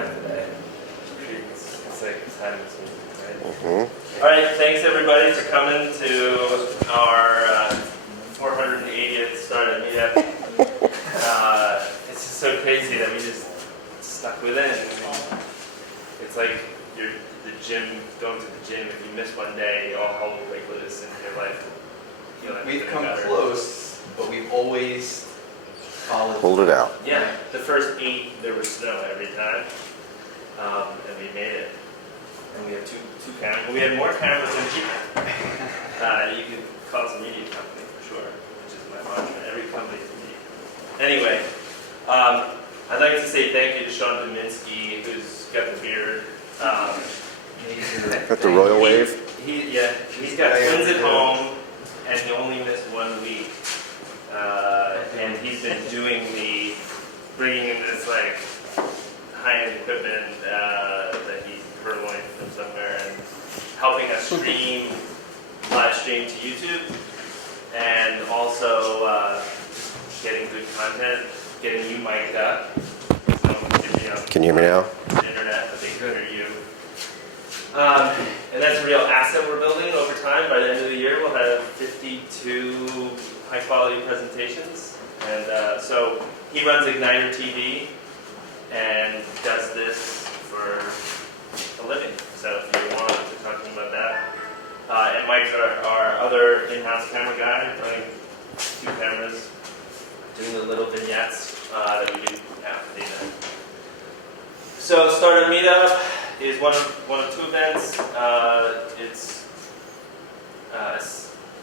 time today. It's like time is moving, right? All right, thanks everybody for coming to our 480th start at Meetup. It's just so crazy that we just stuck with it. It's like you're the gym, going to the gym. If you miss one day, all hell will break loose in your life. We've come close, but we've always followed. Hold it out. Yeah, the first 8 there was snow every time, and we made it. And we have two cameras. We have more cameras than people. You could call us a media company for sure, which is my mantra. Every company is a media company. Anyway, I'd like to say thank you to Sean Dominski, who's got the beard. Got the royal wave. He's got twins at home, and he only missed 1 week. And he's been bringing in this like high-end equipment that he's purloined from somewhere, and helping us live stream to YouTube, and also getting good content, getting you mic'd up. So, Can you hear me now? Internet, but they can hear you. And that's a real asset we're building over time. By the end of the year, we'll have 52 high-quality presentations. And so he runs Igniter TV and does this for a living. So if you want to talk to him about that. And Mike's our other in-house camera guy, running 2 cameras, doing the little vignettes that we do after the event. So Start a Meetup is one of 2 events.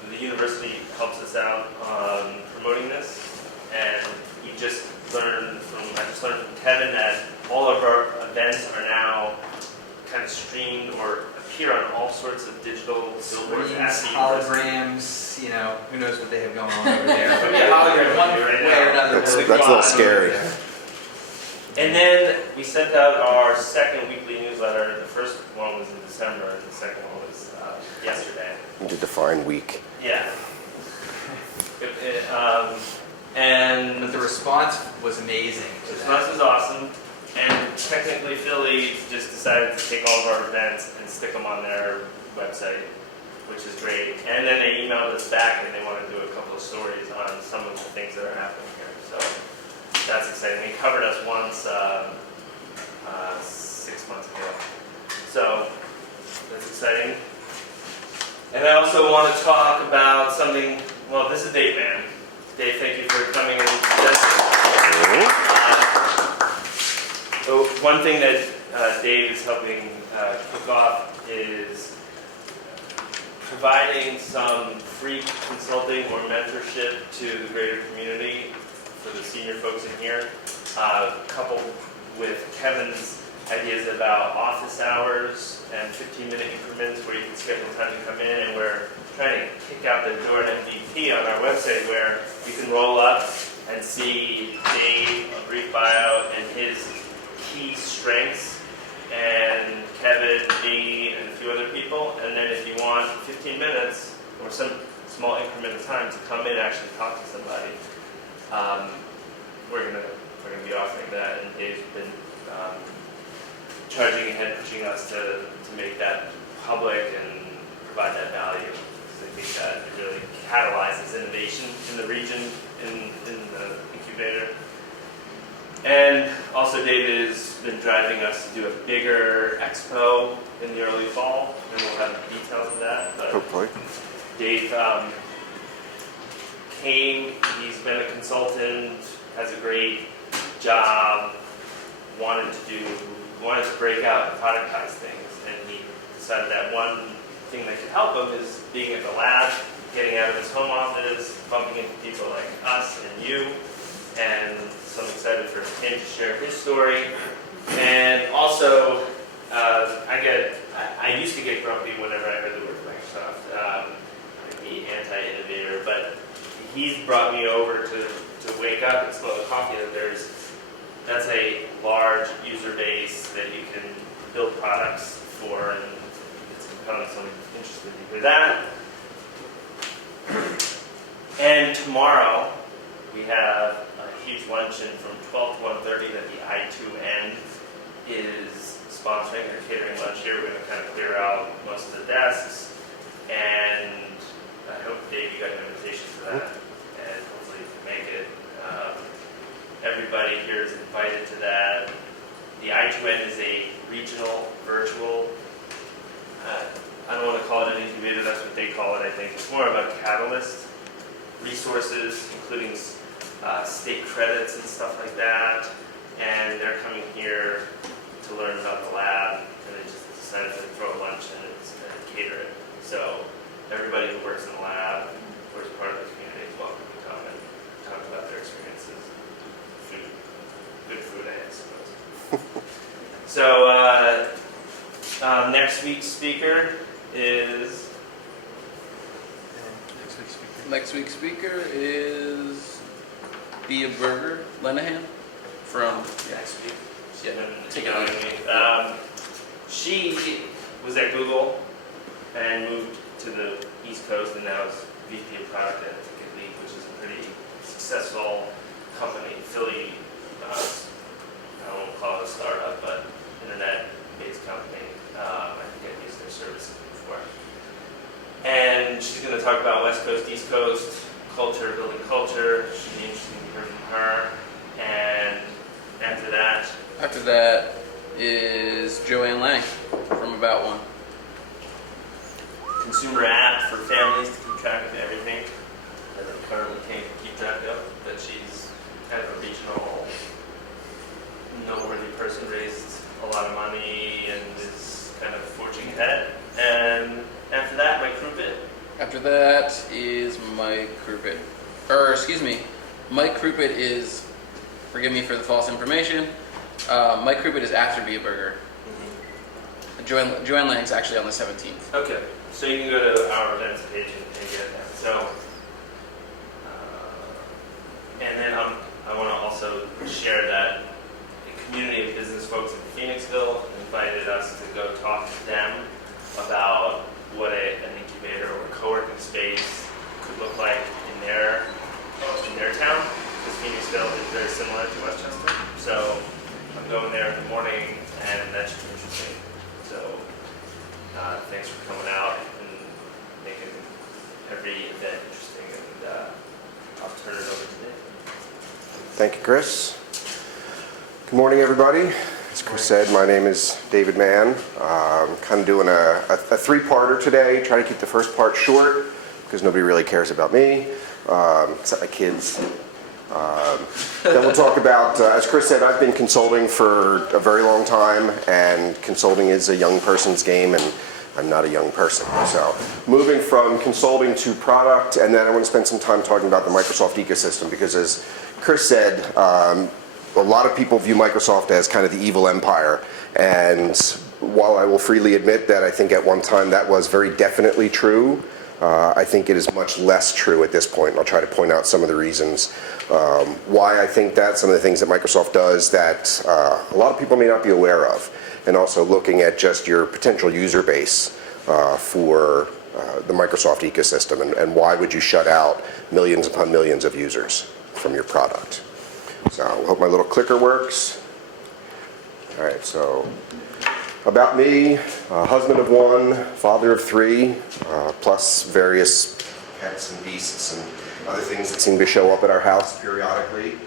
The university helps us out on promoting this, and I just learned from Kevin that all of our events are now kind of streamed or appear on all sorts of digital billboards, holograms, who knows what they have going on over there. But yeah, hologram one way or another. That's a little scary. And then we sent out our second weekly newsletter. The first one was in December, and the second one was yesterday. You did define week. Yeah. But the response was amazing. The response was awesome. And technically, Philly just decided to take all of our events and stick them on their website, which is great. And then they emailed us back, and they want to do a couple of stories on some of the things that are happening here. So that's exciting. They covered us once 6 months ago. So that's exciting. And I also want to talk about something. Well, this is Dave Mann. Dave, thank you for coming and presenting. So one thing that Dave is helping kick off is providing some free consulting or mentorship to the greater community for the senior folks in here, coupled with Kevin's ideas about office hours and 15-minute increments where you can schedule time to come in, and we're trying to kick out the door an MVP on our website where you can roll up and see Dave, a brief bio, and his key strengths, and Kevin, me, and a few other people. And then if you want 15 minutes or some small increment of time to come in and actually talk to somebody, we're gonna be offering that. And Dave's been charging ahead, pushing us to make that public and provide that value. Because I think that it really catalyzes innovation in the region, in the incubator. And also David has been driving us to do a bigger expo in the early fall, and we'll have details of that. But Hopefully. Dave came, he's been a consultant, has a great job, wanted to break out and productize things, and he decided that one thing that could help him is being at the lab, getting out of his home office, bumping into people like us and you, and so I'm excited for him to share his story. And also, I used to get grumpy whenever I heard the word Microsoft, the anti-innovator, but he's brought me over to wake up and smell the coffee that that's a large user base that you can build products for, and it's compelling, so I'm interested to hear that. And tomorrow, we have a huge luncheon from 12 to 1:30 at the I2N is sponsoring or catering lunch here. We're going to kind of clear out most of the desks, and I hope, Dave, you got an invitation for that, and hopefully you can make it. Everybody here is invited to that. The I2N is a regional virtual, I don't want to call it an incubator, that's what they call it, I think. It's more of a catalyst, resources, including state credits and stuff like that. And they're coming here to learn about the lab, and they just decided to throw a lunch and cater it. So everybody who works in the lab or is part of the community is welcome to come and talk about their experiences. Food, good food, I suppose. So next week's speaker is. Next week's speaker is Bea Berger Lenahan from Next week. Yeah, Take it on me. She was at Google and moved to the East Coast, and now is VP of Product at Ticket League, which is a pretty successful company. Philly, I won't call it a startup, but internet-based company. I think I've used their services before. And she's going to talk about West Coast, East Coast, culture, building culture. Should be interesting to hear from her. And after that is Joanne Lang from About One. Consumer app for families to keep track of everything that they currently can't keep track of. That she's kind of a regional, noteworthy person, raised a lot of money and is kind of forging ahead. And after that, Mike Krupit. After that is Mike Krupit. Mike Krupit is, forgive me for the false information, Mike Krupit is after Bea Berger. Joanne Lang's actually on the 17th. Okay, so you can go to our events page and get that. So, and then I want to also share that the community of business folks in Phoenixville invited us to go talk to them about what an incubator or co-working space could look like in their town, because Phoenixville is very similar to Westchester. So I'm going there in the morning, and that should be interesting. So thanks for coming out and making every event interesting, and I'll turn it over to Dave. Thank you, Chris. Good morning, everybody. As Chris said, my name is David Mann. I'm kind of doing a three-parter today. Try to keep the first part short because nobody really cares about me, except my kids. Then we'll talk about, as Chris said, I've been consulting for a very long time, and consulting is a young person's game, and I'm not a young person. So moving from consulting to product, and then I want to spend some time talking about the Microsoft ecosystem, because as Chris said, a lot of people view Microsoft as kind of the evil empire, and while I will freely admit that I think at one time that was very definitely true, I think it is much less true at this point. I'll try to point out some of the reasons why I think that, some of the things that Microsoft does that a lot of people may not be aware of, and also looking at just your potential user base for the Microsoft ecosystem, and why would you shut out millions upon millions of users from your product. So I hope my little clicker works. All right, so about me, husband of one, father of three, plus various pets and beasts and other things that seem to show up at our house periodically.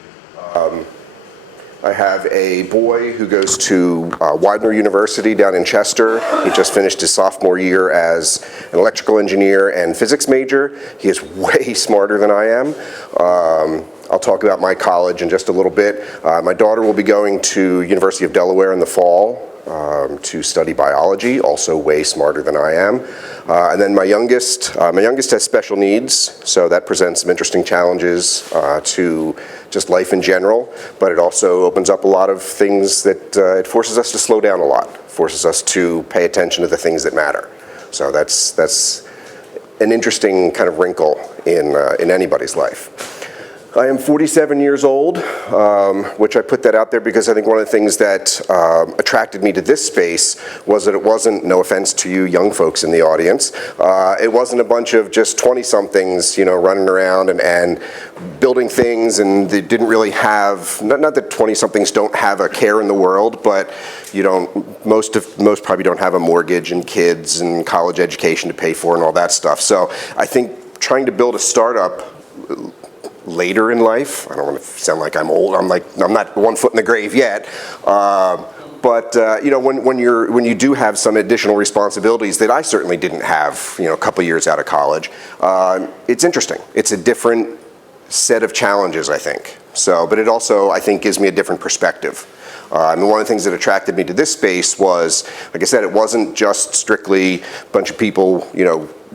I have a boy who goes to Widener University down in Chester. He just finished his sophomore year as an electrical engineer and physics major. He is way smarter than I am. I'll talk about my college in just a little bit. My daughter will be going to University of Delaware in the fall to study biology, also way smarter than I am. And then my youngest has special needs, so that presents some interesting challenges to just life in general, but it also opens up a lot of things that it forces us to slow down a lot, forces us to pay attention to the things that matter. So that's an interesting kind of wrinkle in anybody's life. I am 47 years old, which I put that out there because I think one of the things that attracted me to this space was that it wasn't, no offense to you young folks in the audience, it wasn't a bunch of just 20-somethings, running around and building things, and they didn't really have, not that 20-somethings don't have a care in the world, but most probably don't have a mortgage and kids and college education to pay for and all that stuff. So I think trying to build a startup later in life, I don't want to sound like I'm old, I'm not 1 foot in the grave yet, but when you do have some additional responsibilities that I certainly didn't have, a couple years out of college, it's interesting. It's a different set of challenges, I think. So, but it also, I think, gives me a different perspective. One of the things that attracted me to this space was, like I said, it wasn't just strictly a bunch of people,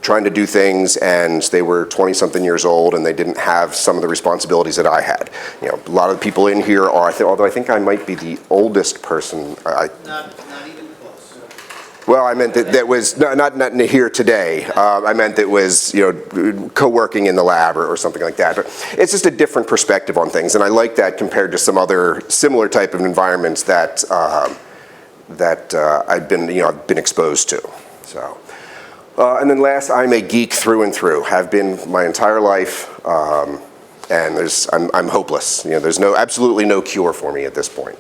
trying to do things, and they were 20-something years old, and they didn't have some of the responsibilities that I had. A lot of the people in here are, although I think I might be the oldest person. Not even close. Well, I meant that was not here today. I meant that was co-working in the lab or something like that. But it's just a different perspective on things, and I like that compared to some other similar type of environments that I've been exposed to. So. And then last, I'm a geek through and through. Have been my entire life, and I'm hopeless. There's absolutely no cure for me at this point.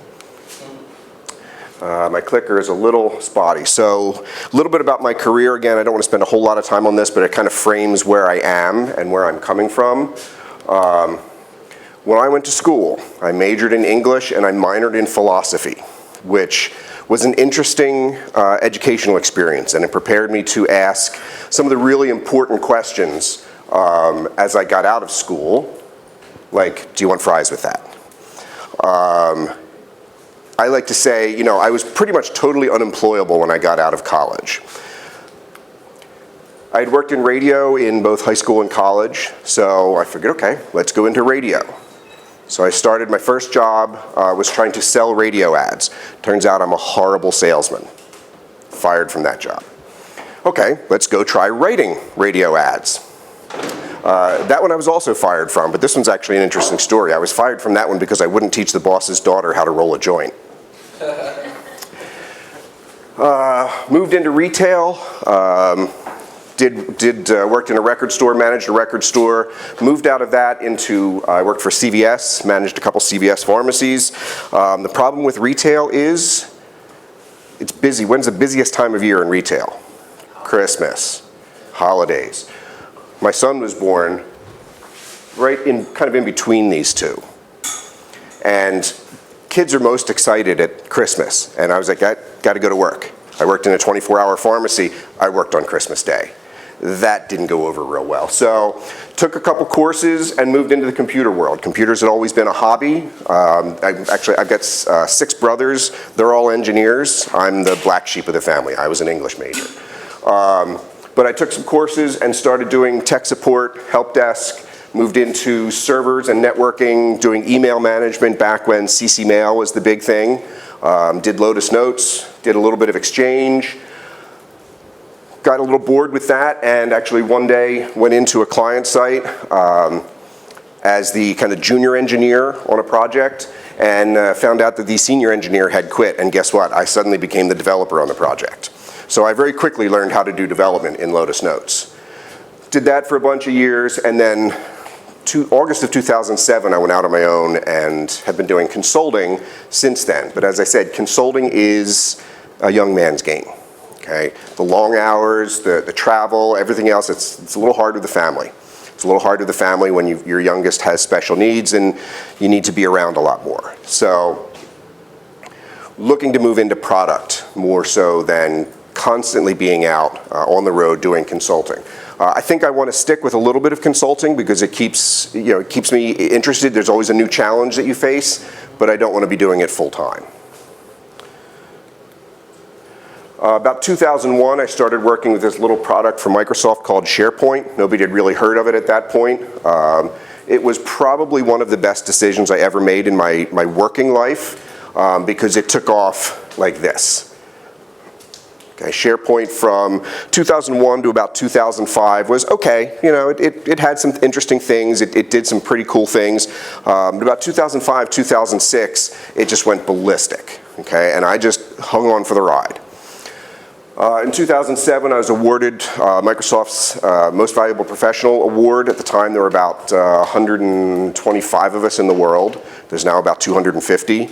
My clicker is a little spotty. So a little bit about my career. Again, I don't want to spend a whole lot of time on this, but it kind of frames where I am and where I'm coming from. When I went to school, I majored in English and I minored in philosophy, which was an interesting educational experience, and it prepared me to ask some of the really important questions as I got out of school, like, do you want fries with that? I like to say, I was pretty much totally unemployable when I got out of college. I had worked in radio in both high school and college, so I figured, okay, let's go into radio. So I started, my first job was trying to sell radio ads. Turns out I'm a horrible salesman. Fired from that job. Okay, let's go try writing radio ads. That one I was also fired from, but this one's actually an interesting story. I was fired from that one because I wouldn't teach the boss's daughter how to roll a joint. Moved into retail. Worked in a record store, managed a record store, moved out of that into, I worked for CVS, managed a couple CVS pharmacies. The problem with retail is it's busy. When's the busiest time of year in retail? Christmas, holidays. My son was born right kind of in between these two. And kids are most excited at Christmas. And I was like, I got to go to work. I worked in a 24-hour pharmacy. I worked on Christmas Day. That didn't go over real well. So took a couple courses and moved into the computer world. Computers had always been a hobby. I've got 6 brothers. They're all engineers. I'm the black sheep of the family. I was an English major. But I took some courses and started doing tech support, help desk, moved into servers and networking, doing email management back when CC Mail was the big thing. Did Lotus Notes, did a little bit of Exchange. Got a little bored with that, and actually one day went into a client site as the kind of junior engineer on a project, and found out that the senior engineer had quit, and guess what? I suddenly became the developer on the project. So I very quickly learned how to do development in Lotus Notes. Did that for a bunch of years, and then August of 2007, I went out on my own and have been doing consulting since then. But as I said, consulting is a young man's game. Okay, the long hours, the travel, everything else, it's a little hard with the family. It's a little hard with the family when your youngest has special needs and you need to be around a lot more. So looking to move into product more so than constantly being out on the road doing consulting. I think I want to stick with a little bit of consulting because it keeps me interested. There's always a new challenge that you face, but I don't want to be doing it full time. About 2001, I started working with this little product from Microsoft called SharePoint. Nobody had really heard of it at that point. It was probably one of the best decisions I ever made in my working life because it took off like this. Okay, SharePoint from 2001 to about 2005 was okay. You know, it had some interesting things. It did some pretty cool things. But about 2005, 2006, it just went ballistic. Okay, and I just hung on for the ride. In 2007, I was awarded Microsoft's Most Valuable Professional Award. At the time, there were about 125 of us in the world. There's now about 250.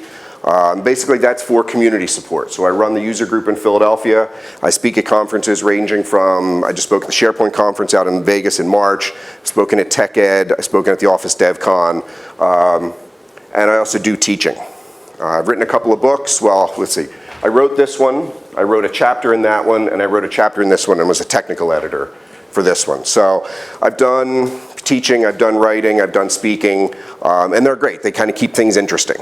Basically, that's for community support. So I run the user group in Philadelphia. I speak at conferences ranging from, I just spoke at the SharePoint conference out in Vegas in March, I've spoken at TechEd, I've spoken at the Office DevCon, and I also do teaching. I've written a couple of books. Well, let's see. I wrote this one, I wrote a chapter in that one, and I wrote a chapter in this one and was a technical editor for this one. So I've done teaching, I've done writing, I've done speaking, and they're great. They kind of keep things interesting.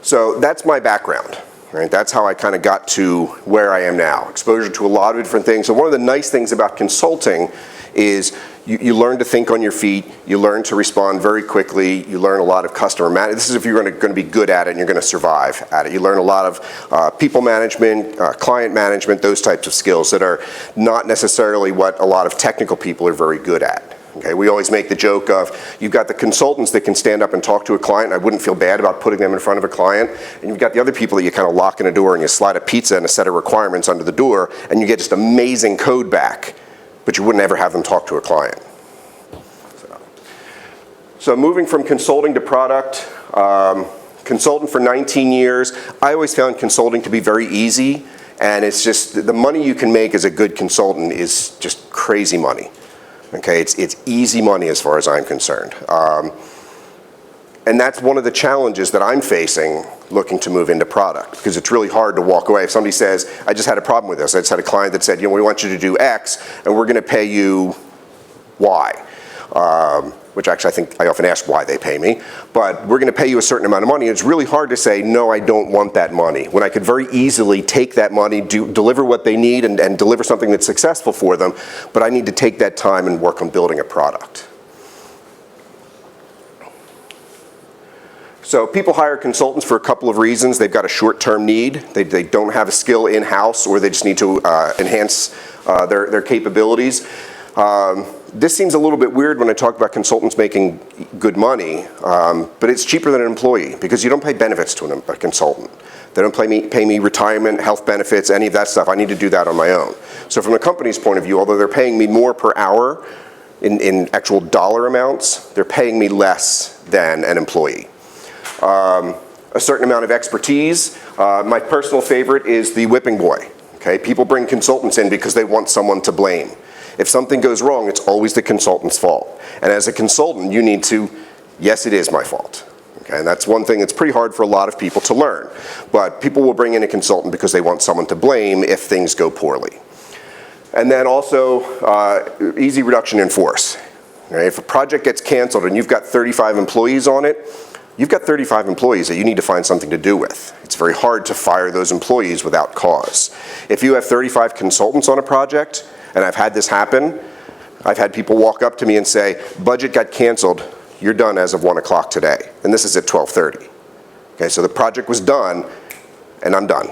So that's my background, right? That's how I kind of got to where I am now. Exposure to a lot of different things. So one of the nice things about consulting is you learn to think on your feet, you learn to respond very quickly, you learn a lot of customer management. This is if you're going to be good at it and you're going to survive at it. You learn a lot of people management, client management, those types of skills that are not necessarily what a lot of technical people are very good at. Okay, we always make the joke of, you've got the consultants that can stand up and talk to a client. I wouldn't feel bad about putting them in front of a client. And you've got the other people that you kind of lock in a door and you slide a pizza and a set of requirements under the door and you get just amazing code back, but you wouldn't ever have them talk to a client. So moving from consulting to product, consultant for 19 years, I always found consulting to be very easy, and it's just, the money you can make as a good consultant is just crazy money. Okay, it's easy money as far as I'm concerned. And that's one of the challenges that I'm facing looking to move into product, because it's really hard to walk away. If somebody says, I just had a problem with this. I just had a client that said, you know, we want you to do X, and we're going to pay you Y. Which actually I think I often ask why they pay me, but we're going to pay you a certain amount of money. It's really hard to say, no, I don't want that money, when I could very easily take that money, deliver what they need, and deliver something that's successful for them, but I need to take that time and work on building a product. So people hire consultants for a couple of reasons. They've got a short-term need. They don't have a skill in-house, or they just need to enhance their capabilities. This seems a little bit weird when I talk about consultants making good money, but it's cheaper than an employee because you don't pay benefits to a consultant. They don't pay me retirement, health benefits, any of that stuff. I need to do that on my own. So from a company's point of view, although they're paying me more per hour in actual dollar amounts, they're paying me less than an employee. A certain amount of expertise. My personal favorite is the whipping boy. Okay? People bring consultants in because they want someone to blame. If something goes wrong, it's always the consultant's fault. And as a consultant, you need to, yes, it is my fault. Okay, and that's one thing that's pretty hard for a lot of people to learn. But people will bring in a consultant because they want someone to blame if things go poorly. And then also, easy reduction in force. Right? If a project gets canceled and you've got 35 employees on it, you've got 35 employees that you need to find something to do with. It's very hard to fire those employees without cause. If you have 35 consultants on a project, and I've had this happen, I've had people walk up to me and say, budget got canceled, you're done as of 1 o'clock today. And this is at 12:30. Okay, so the project was done, and I'm done.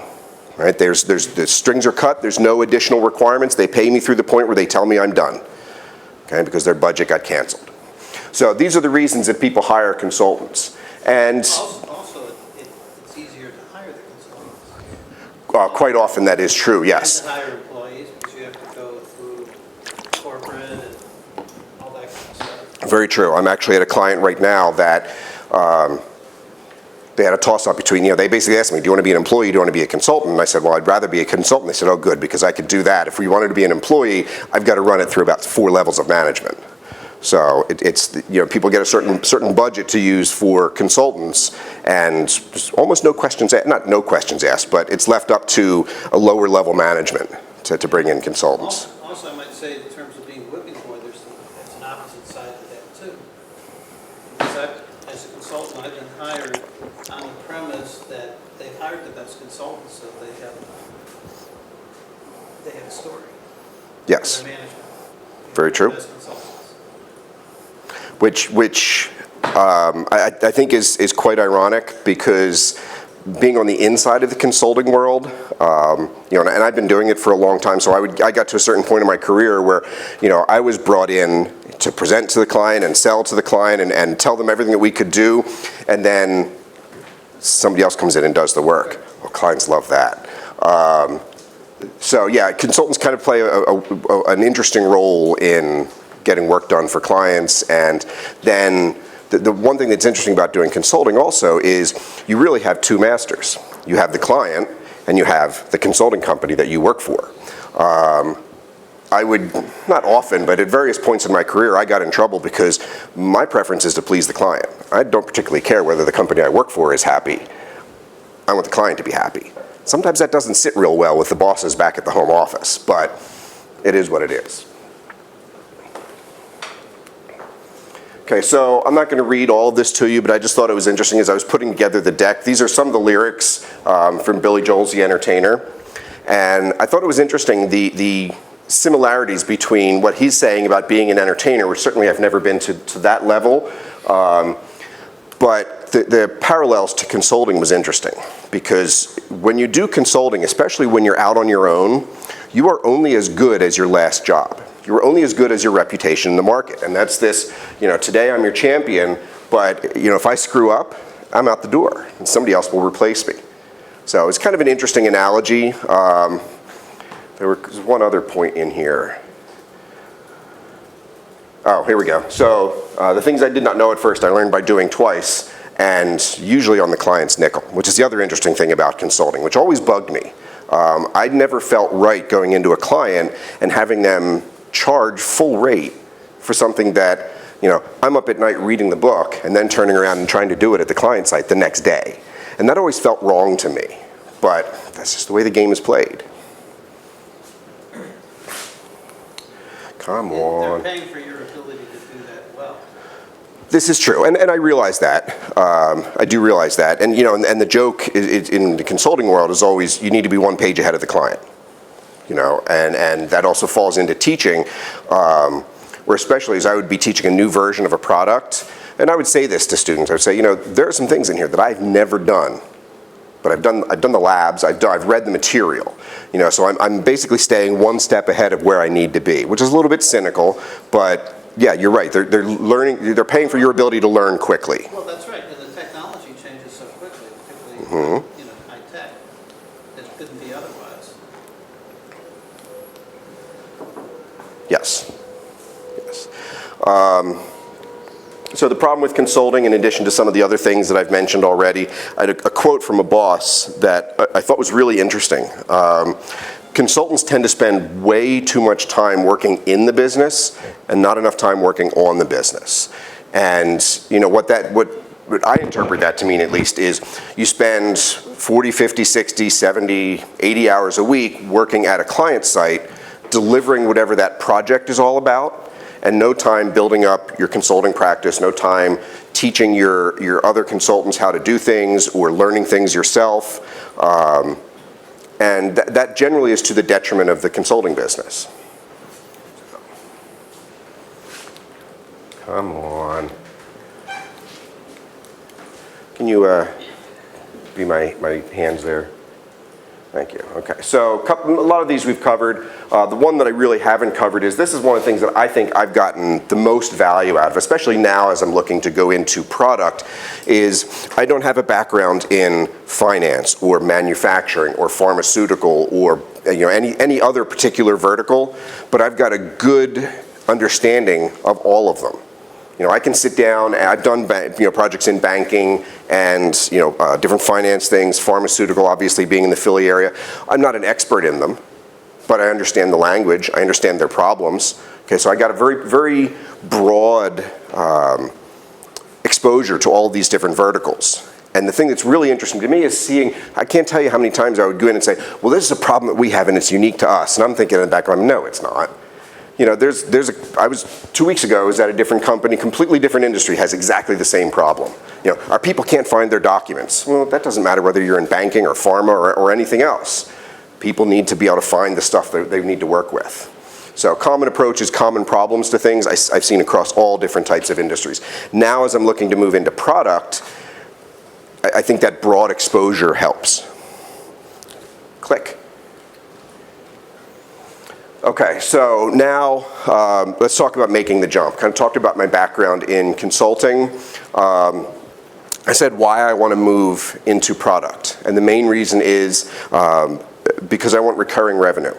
Right? The strings are cut, there's no additional requirements, they pay me through the point where they tell me I'm done. Okay, because their budget got canceled. So these are the reasons that people hire consultants. And Also, it's easier to hire the consultants. quite often that is true, yes. And to hire employees, because you have to go through corporate and all that kind of stuff. Very true. I'm actually at a client right now that they had a toss-up between, they basically asked me, do you want to be an employee, do you want to be a consultant? And I said, well, I'd rather be a consultant. They said, oh, good, because I could do that. If we wanted to be an employee, I've got to run it through about 4 levels of management. So people get a certain budget to use for consultants, and there's almost no questions, not no questions asked, but it's left up to a lower level management to bring in consultants. Also, I might say, in terms of being whipping boy, there's an opposite side to that too. Because as a consultant, I've been hired on the premise that they hired the best consultants, so they have a story. Yes. For their management. Very true. Best consultants. Which I think is quite ironic, because being on the inside of the consulting world, and I've been doing it for a long time, so I got to a certain point in my career where, I was brought in to present to the client and sell to the client and tell them everything that we could do, and then somebody else comes in and does the work. Well, clients love that. So yeah, consultants kind of play an interesting role in getting work done for clients, and then the one thing that's interesting about doing consulting also is you really have two masters. You have the client and you have the consulting company that you work for. I would, not often, but at various points in my career, I got in trouble because my preference is to please the client. I don't particularly care whether the company I work for is happy. I want the client to be happy. Sometimes that doesn't sit real well with the bosses back at the home office, but it is what it is. Okay, so I'm not going to read all of this to you, but I just thought it was interesting as I was putting together the deck. These are some of the lyrics from Billy Joel's The Entertainer. And I thought it was interesting, the similarities between what he's saying about being an entertainer, which certainly I've never been to that level, but the parallels to consulting was interesting. Because when you do consulting, especially when you're out on your own, you are only as good as your last job. You're only as good as your reputation in the market. And that's this, today I'm your champion, but if I screw up, I'm out the door and somebody else will replace me. So it's kind of an interesting analogy. There was one other point in here. Oh, here we go. So the things I did not know at first, I learned by doing twice, and usually on the client's nickel, which is the other interesting thing about consulting, which always bugged me. I never felt right going into a client and having them charge full rate for something that, I'm up at night reading the book and then turning around and trying to do it at the client site the next day. And that always felt wrong to me, but that's just the way the game is played. Come on. They're paying for your ability to do that well. This is true, and I realize that. I do realize that, and and the joke in the consulting world is always you need to be one page ahead of the client. And that also falls into teaching, where especially as I would be teaching a new version of a product, and I would say this to students, I would say, there are some things in here that I've never done, but I've done the labs, I've read the material, so I'm basically staying one step ahead of where I need to be, which is a little bit cynical, but yeah, you're right, they're learning, they're paying for your ability to learn quickly. Well, that's right, and the technology changes so quickly, particularly high tech. It couldn't be otherwise. Yes. So the problem with consulting, in addition to some of the other things that I've mentioned already, I had a quote from a boss that I thought was really interesting. Consultants tend to spend way too much time working in the business and not enough time working on the business. And what I interpret that to mean, at least, is you spend 40, 50, 60, 70, 80 hours a week working at a client site, delivering whatever that project is all about, and no time building up your consulting practice, no time teaching your other consultants how to do things or learning things yourself. And that generally is to the detriment of the consulting business. Come on. Can you be my hands there? Thank you. Okay, so a lot of these we've covered. The one that I really haven't covered is, this is one of the things that I think I've gotten the most value out of, especially now as I'm looking to go into product, is I don't have a background in finance or manufacturing or pharmaceutical or any other particular vertical, but I've got a good understanding of all of them. I can sit down, and I've done projects in banking and different finance things, pharmaceutical obviously being in the Philly area. I'm not an expert in them, but I understand the language, I understand their problems. Okay, so I got a very, very broad exposure to all these different verticals. And the thing that's really interesting to me is seeing, I can't tell you how many times I would go in and say, well, this is a problem that we have and it's unique to us. And I'm thinking in the background, no, it's not. I was 2 weeks ago, I was at a different company, completely different industry, has exactly the same problem. Our people can't find their documents. Well, that doesn't matter whether you're in banking or pharma or anything else. People need to be able to find the stuff that they need to work with. So common approaches, common problems to things, I've seen across all different types of industries. Now, as I'm looking to move into product, I think that broad exposure helps. Click. Okay, so now let's talk about making the jump. Kind of talked about my background in consulting. I said why I want to move into product. And the main reason is because I want recurring revenue.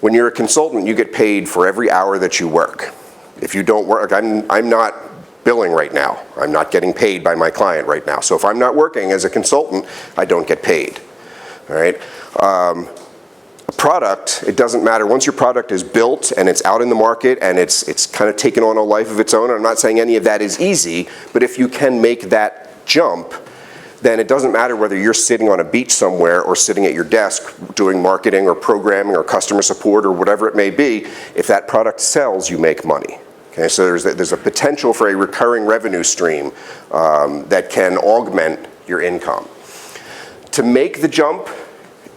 When you're a consultant, you get paid for every hour that you work. If you don't work, I'm not billing right now. I'm not getting paid by my client right now. So if I'm not working as a consultant, I don't get paid. All right. A product, it doesn't matter. Once your product is built and it's out in the market and it's kind of taken on a life of its own, I'm not saying any of that is easy, but if you can make that jump, then it doesn't matter whether you're sitting on a beach somewhere or sitting at your desk doing marketing or programming or customer support or whatever it may be. If that product sells, you make money. Okay, so there's a potential for a recurring revenue stream that can augment your income. To make the jump,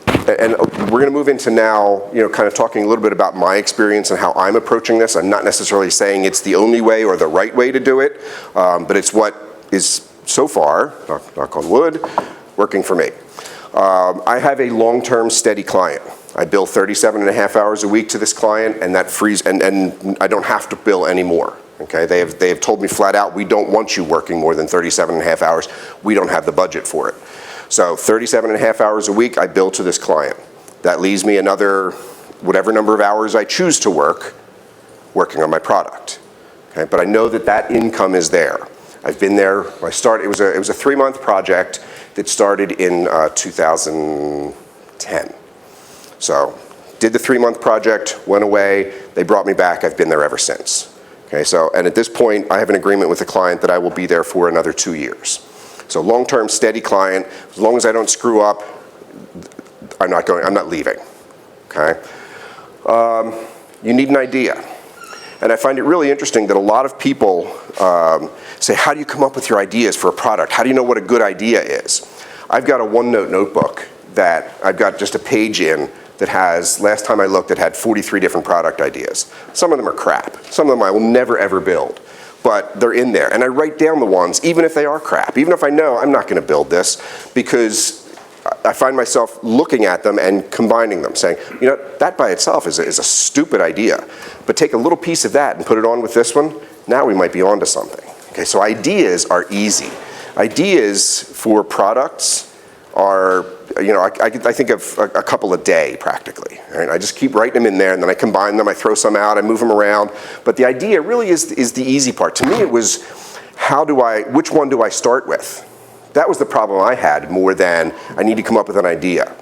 and we're going to move into now, kind of talking a little bit about my experience and how I'm approaching this. I'm not necessarily saying it's the only way or the right way to do it, but it's what is so far, knock on wood, working for me. I have a long-term steady client. I bill 37 and a half hours a week to this client, and that frees, and I don't have to bill anymore. Okay, they have told me flat out, we don't want you working more than 37 and a half hours. We don't have the budget for it. So 37 and a half hours a week I bill to this client. That leaves me another whatever number of hours I choose to work working on my product. Okay, but I know that that income is there. I've been there. It was a 3-month project that started in 2010. So did the 3-month project, went away, they brought me back, I've been there ever since. Okay, so, and at this point I have an agreement with the client that I will be there for another 2 years. So long-term steady client, as long as I don't screw up, I'm not leaving, okay? You need an idea. And I find it really interesting that a lot of people say, how do you come up with your ideas for a product? How do you know what a good idea is? I've got a OneNote notebook that I've got just a page in that has, last time I looked, it had 43 different product ideas. Some of them are crap. Some of them I will never ever build. But they're in there. And I write down the ones, even if they are crap, even if I know I'm not going to build this, because I find myself looking at them and combining them, saying, that by itself is a stupid idea. But take a little piece of that and put it on with this one, now we might be onto something. Okay, so ideas are easy. Ideas for products are, I think of a couple a day practically. Right? I just keep writing them in there and then I combine them, I throw some out, I move them around. But the idea really is the easy part. To me it was, which one do I start with? That was the problem I had more than I need to come up with an idea.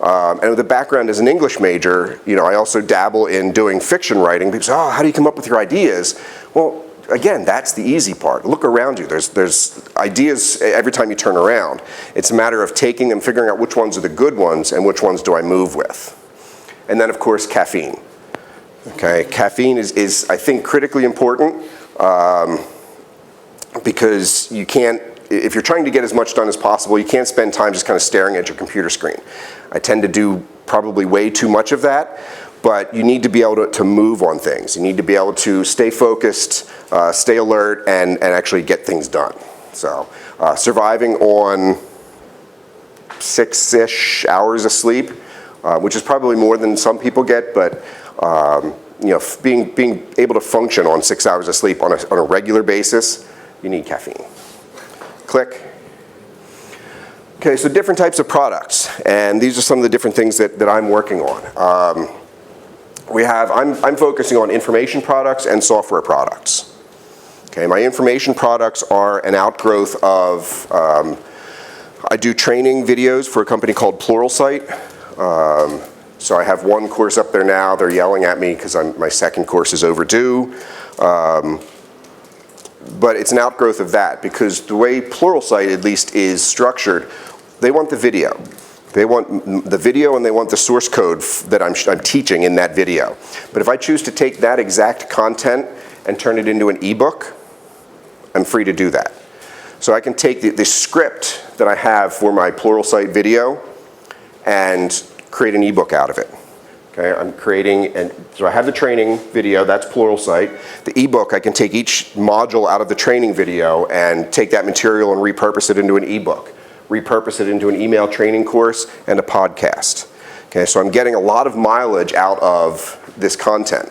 And with a background as an English major, I also dabble in doing fiction writing. People say, how do you come up with your ideas? Well, again, that's the easy part. Look around you. There's ideas every time you turn around. It's a matter of taking them, figuring out which ones are the good ones and which ones do I move with. And then, of course, caffeine. Okay, caffeine is I think, critically important because you can't, if you're trying to get as much done as possible, you can't spend time just kind of staring at your computer screen. I tend to do probably way too much of that. But you need to be able to move on things. You need to be able to stay focused, stay alert, and actually get things done. So surviving on 6-ish hours of sleep, which is probably more than some people get, but being able to function on 6 hours of sleep on a regular basis, you need caffeine. Click. Okay, so different types of products, and these are some of the different things that I'm working on. I'm focusing on information products and software products. Okay, my information products are an outgrowth of, I do training videos for a company called Pluralsight. So I have one course up there now. They're yelling at me because my second course is overdue. But it's an outgrowth of that because the way Pluralsight at least is structured, they want the video. They want the video and they want the source code that I'm teaching in that video. But if I choose to take that exact content and turn it into an ebook, I'm free to do that. So I can take the script that I have for my Pluralsight video and create an ebook out of it. Okay, I'm creating, so I have the training video, that's Pluralsight. The ebook, I can take each module out of the training video and take that material and repurpose it into an ebook. repurpose it into an email training course and a podcast. Okay, so I'm getting a lot of mileage out of this content.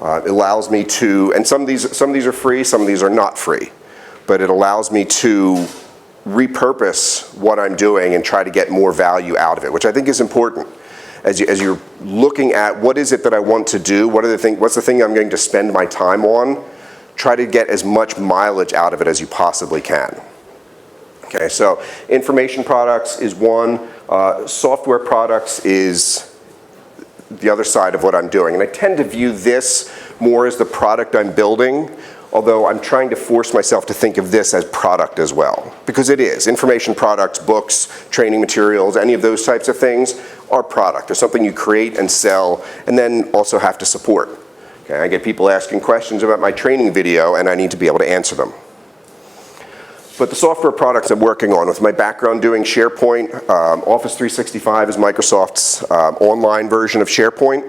It allows me to, and some of these are free, some of these are not free, but it allows me to repurpose what I'm doing and try to get more value out of it, which I think is important. As you're looking at what is it that I want to do, what's the thing I'm going to spend my time on, try to get as much mileage out of it as you possibly can. Okay, so information products is one, software products is the other side of what I'm doing. And I tend to view this more as the product I'm building, although I'm trying to force myself to think of this as product as well. Because it is. Information products, books, training materials, any of those types of things are product. They're something you create and sell and then also have to support. Okay, I get people asking questions about my training video and I need to be able to answer them. But the software products I'm working on, with my background doing SharePoint, Office 365 is Microsoft's online version of SharePoint,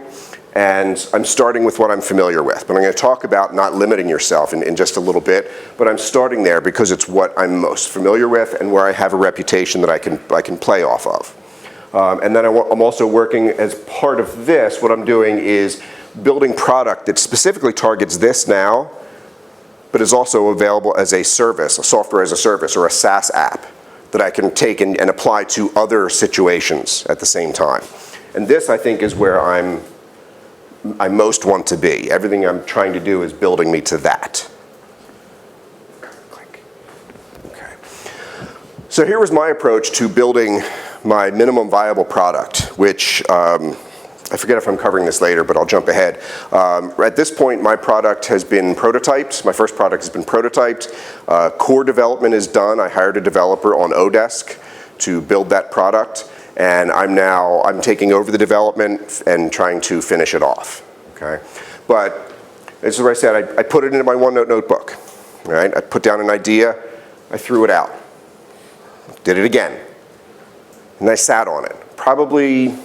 and I'm starting with what I'm familiar with. But I'm going to talk about not limiting yourself in just a little bit, but I'm starting there because it's what I'm most familiar with and where I have a reputation that I can play off of. And then I'm also working as part of this, what I'm doing is building product that specifically targets this now, but is also available as a service, a software as a service, or a SaaS app that I can take and apply to other situations at the same time. And this, I think, is where I most want to be. Everything I'm trying to do is building me to that. Click. Okay. So here was my approach to building my minimum viable product, which I forget if I'm covering this later, but I'll jump ahead. At this point, my product has been prototyped. My first product has been prototyped. Core development is done. I hired a developer on Odesk to build that product, and I'm taking over the development and trying to finish it off. Okay, but as I said, I put it into my OneNote notebook. Right, I put down an idea, I threw it out, did it again, and I sat on it. Probably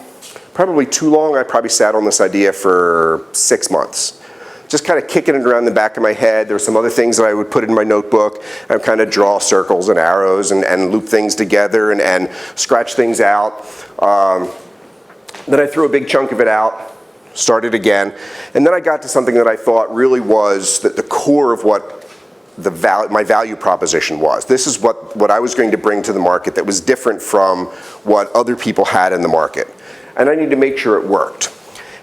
too long. I probably sat on this idea for 6 months. Just kind of kicking it around the back of my head. There were some other things that I would put in my notebook. I would kind of draw circles and arrows and loop things together and scratch things out. Then I threw a big chunk of it out, started again, and then I got to something that I thought really was the core of what my value proposition was. This is what I was going to bring to the market that was different from what other people had in the market. And I need to make sure it worked.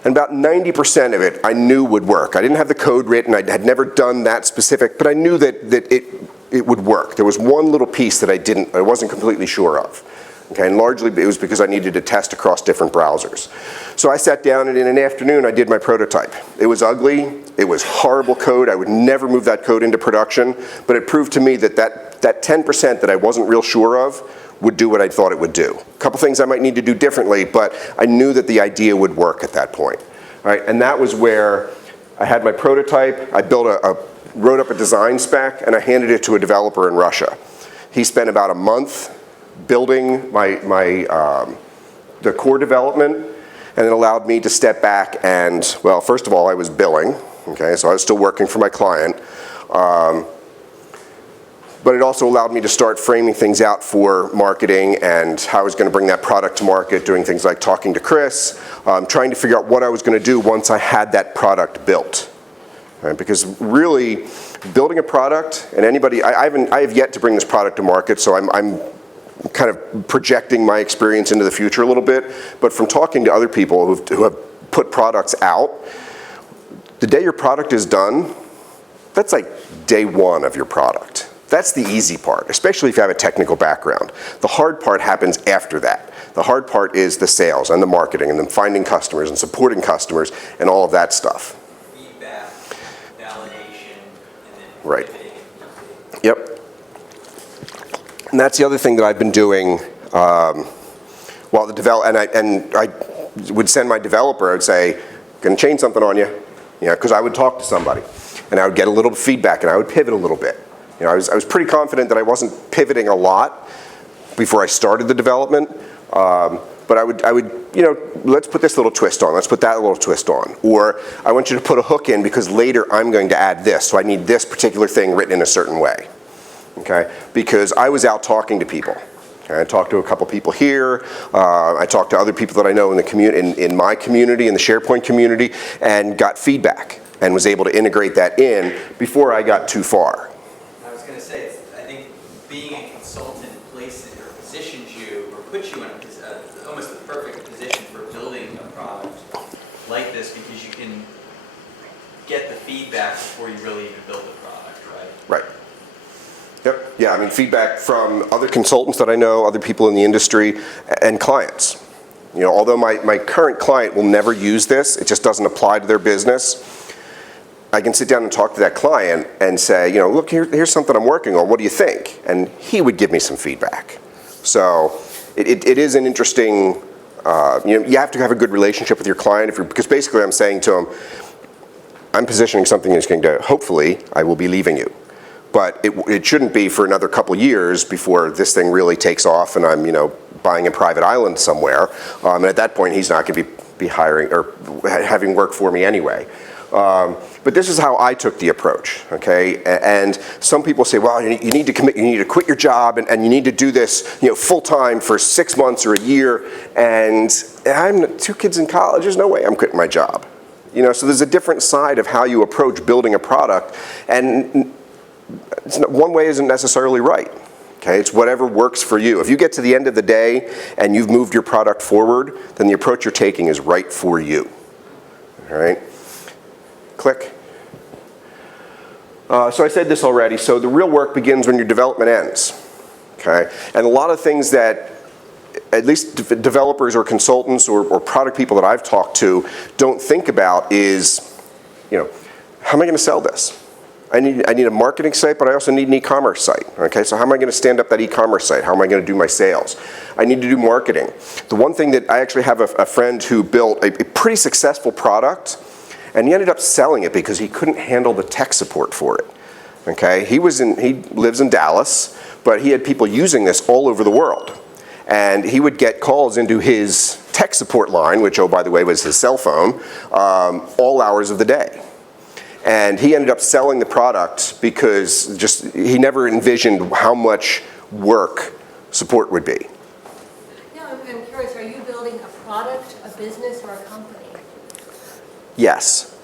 And about 90% of it I knew would work. I didn't have the code written, I had never done that specific, but I knew that it would work. There was one little piece that I wasn't completely sure of. Okay, and largely it was because I needed to test across different browsers. So I sat down and in an afternoon I did my prototype. It was ugly, it was horrible code, I would never move that code into production, but it proved to me that 10% that I wasn't real sure of would do what I thought it would do. A couple things I might need to do differently, but I knew that the idea would work at that point. All right, and that was where I had my prototype, I wrote up a design spec, and I handed it to a developer in Russia. He spent about a month building the core development, and it allowed me to step back and, well, first of all, I was billing, okay, so I was still working for my client. But it also allowed me to start framing things out for marketing and how I was going to bring that product to market, doing things like talking to Chris, trying to figure out what I was going to do once I had that product built. Right? Because really, building a product, and I have yet to bring this product to market, so I'm kind of projecting my experience into the future a little bit, but from talking to other people who have put products out, the day your product is done, that's like day one of your product. That's the easy part, especially if you have a technical background. The hard part happens after that. The hard part is the sales and the marketing and then finding customers and supporting customers and all of that stuff. Feedback, validation, and then Right. pivoting. Yep. And that's the other thing that I've been doing while I would send my developer, I would say, gonna change something on you, because I would talk to somebody and I would get a little feedback and I would pivot a little bit. I was pretty confident that I wasn't pivoting a lot before I started the development, but I would, let's put this little twist on, let's put that little twist on, or I want you to put a hook in because later I'm going to add this, so I need this particular thing written in a certain way, okay? Because I was out talking to people, I talked to a couple people here. I talked to other people that I know in the in my community, in the SharePoint community, and got feedback and was able to integrate that in before I got too far. I was going to say, I think being a consultant places or positions you or puts you in almost the perfect position for building a product like this, because you can get the feedback before you really even build the product, right? Right. Yep. Yeah, I mean, feedback from other consultants that I know, other people in the industry, and clients. You know, although my current client will never use this, it just doesn't apply to their business, I can sit down and talk to that client and say, you know, look, here's something I'm working on, what do you think? And he would give me some feedback. So it is an interesting, you know, you have to have a good relationship with your client, because basically I'm saying to him, I'm positioning something that's going to, hopefully, I will be leaving you. But it shouldn't be for another couple years before this thing really takes off and I'm, you know, buying a private island somewhere. And at that point, he's not going to be hiring or having work for me anyway. But this is how I took the approach, okay? And some people say, well, you need to commit, you need to quit your job and you need to do this, you know, full-time for 6 months or a year. And I'm 2 kids in college, there's no way I'm quitting my job. You know, so there's a different side of how you approach building a product, and one way isn't necessarily right. Okay, it's whatever works for you. If you get to the end of the day and you've moved your product forward, then the approach you're taking is right for you. All right, click. So I said this already. So the real work begins when your development ends. Okay, and a lot of things that at least developers or consultants or product people that I've talked to don't think about is, you know, how am I going to sell this? I need a marketing site, but I also need an e-commerce site. Okay, so how am I going to stand up that e-commerce site? How am I going to do my sales? I need to do marketing. The one thing that I actually have a friend who built a pretty successful product, and he ended up selling it because he couldn't handle the tech support for it. Okay, he lives in Dallas, but he had people using this all over the world. And he would get calls into his tech support line, which, oh, by the way, was his cell phone, all hours of the day. And he ended up selling the product because he never envisioned how much work support would be. Yeah, I'm curious, are you building a product, a business, or a company? Yes.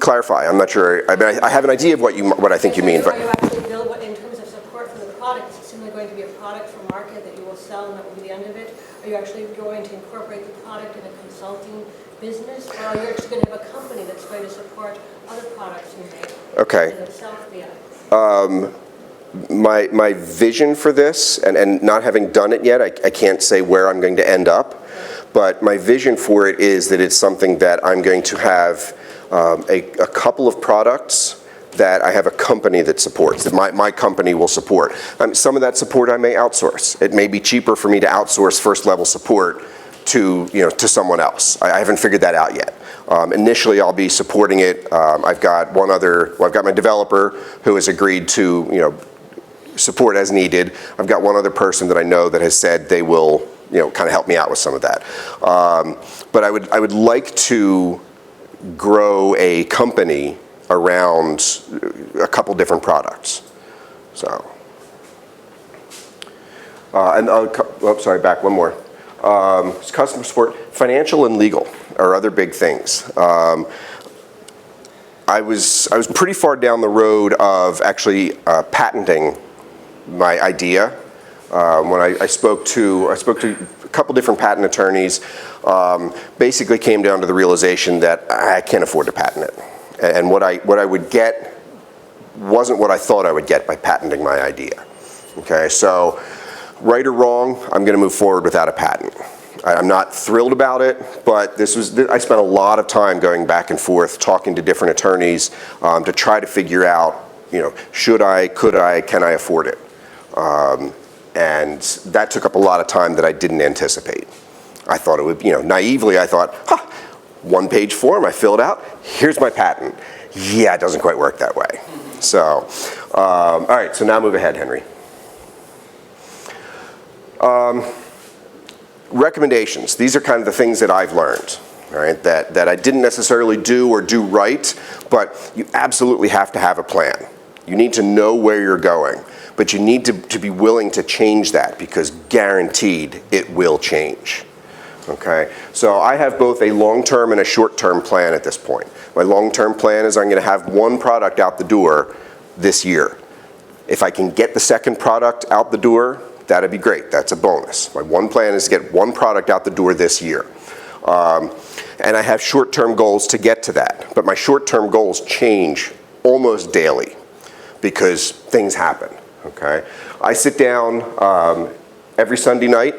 Clarify, I'm not sure. I mean, I have an idea of what I think you mean. Are you actually building, in terms of support for the product, is it simply going to be a product for market that you will sell and that will be the end of it? Are you actually going to incorporate the product in a consulting business, or are you actually going to have a company that's going to support other products you make? Okay. In itself, yeah. My vision for this, and not having done it yet, I can't say where I'm going to end up, but my vision for it is that it's something that I'm going to have a couple of products that I have a company that supports, that my company will support. Some of that support I may outsource. It may be cheaper for me to outsource first level support to someone else. I haven't figured that out yet. Initially, I'll be supporting it. I've got my developer who has agreed to support as needed. I've got one other person that I know that has said they will kind of help me out with some of that. But I would like to grow a company around a couple different products. So, back one more. Customer support, financial and legal are other big things. I was pretty far down the road of actually patenting my idea. When I spoke to a couple different patent attorneys, basically came down to the realization that I can't afford to patent it. And what I would get wasn't what I thought I would get by patenting my idea. Okay, so right or wrong, I'm going to move forward without a patent. I'm not thrilled about it, but I spent a lot of time going back and forth, talking to different attorneys to try to figure out, should I, could I, can I afford it? And that took up a lot of time that I didn't anticipate. I thought it would, naively, I thought, one-page form, I fill it out, here's my patent. Yeah, it doesn't quite work that way. So, all right, so now move ahead, Henry. Recommendations. These are kind of the things that I've learned, all right, that I didn't necessarily do or do right, but you absolutely have to have a plan. You need to know where you're going, but you need to be willing to change that, because guaranteed it will change. Okay, so I have both a long-term and a short-term plan at this point. My long-term plan is I'm going to have one product out the door this year. If I can get the second product out the door, that'd be great. That's a bonus. My one plan is to get one product out the door this year. And I have short-term goals to get to that. But my short-term goals change almost daily because things happen. Okay, I sit down every Sunday night.